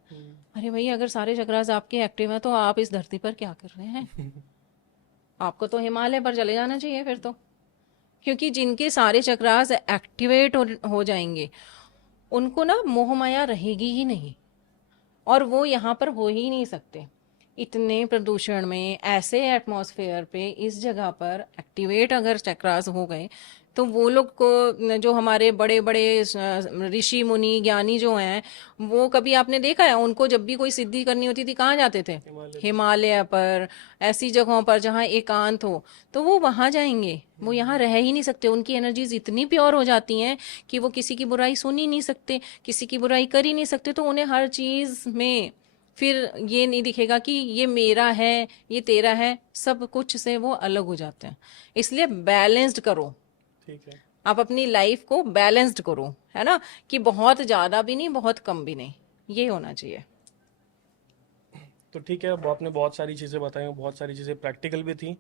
अरे भाई, अगर सारे चक्रास आपके एक्टिव हैं तो आप इस धरती पर क्या कर रहे हैं? आपको तो हिमालय पर चले जाना चाहिए फिर तो, क्योंकि जिनके सारे चक्रास एक्टिवेट हो जाएंगे उनको ना मोह माया रहेगी ही नहीं, और वो यहाँ पर हो ही नहीं सकते। इतने प्रदूषण में, ऐसे एटमॉस्फेयर पे, इस जगह पर एक्टिवेट अगर चक्रास हो गए तो वो लोग को, जो हमारे बड़े बड़े ऋषि मुनि ज्ञानी जो हैं, वो कभी आपने देखा है उनको जब भी कोई सिद्धि करनी होती थी कहाँ जाते थे? हिमालय पर, ऐसी जगहों पर जहाँ एकांत हो, तो वो वहां जाएंगे। वो यहाँ रह ही नहीं सकते। उनकी एनर्जीज इतनी प्योर हो जाती हैं कि वो किसी की बुराई सुन ही नहीं सकते, किसी की बुराई कर ही नहीं सकते। तो उन्हें हर चीज में फिर ये नहीं दिखेगा कि ये मेरा है, ये तेरा है, सब कुछ से वो अलग हो जाते हैं। इसलिए बैलेंस्ड करो, ठीक है। आप अपनी लाइफ को बैलेंस्ड करो, है ना, कि बहुत ज्यादा भी नहीं, बहुत कम भी नहीं, ये होना चाहिए। तो ठीक है, अब आपने बहुत सारी चीज़ें बताई, बहुत सारी चीज़ें प्रैक्टिकल भी थी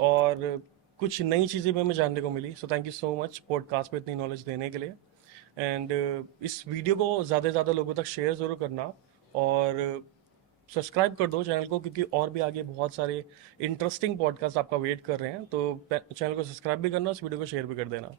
और कुछ नई चीज़ें भी हमें जानने को मिली। So thank you so much podcast में इतनी नॉलेज देने के लिए। एंड इस वीडियो को ज़्यादा से ज़्यादा लोगों तक शेयर ज़रूर करना, और सब्सक्राइब कर दो चैनल को, क्योंकि और भी आगे बहुत सारे इंटरेस्टिंग पॉडकास्ट आपका वेट कर रहे हैं। तो चैनल को सब्सक्राइब भी करना, इस वीडियो को शेयर भी कर देना।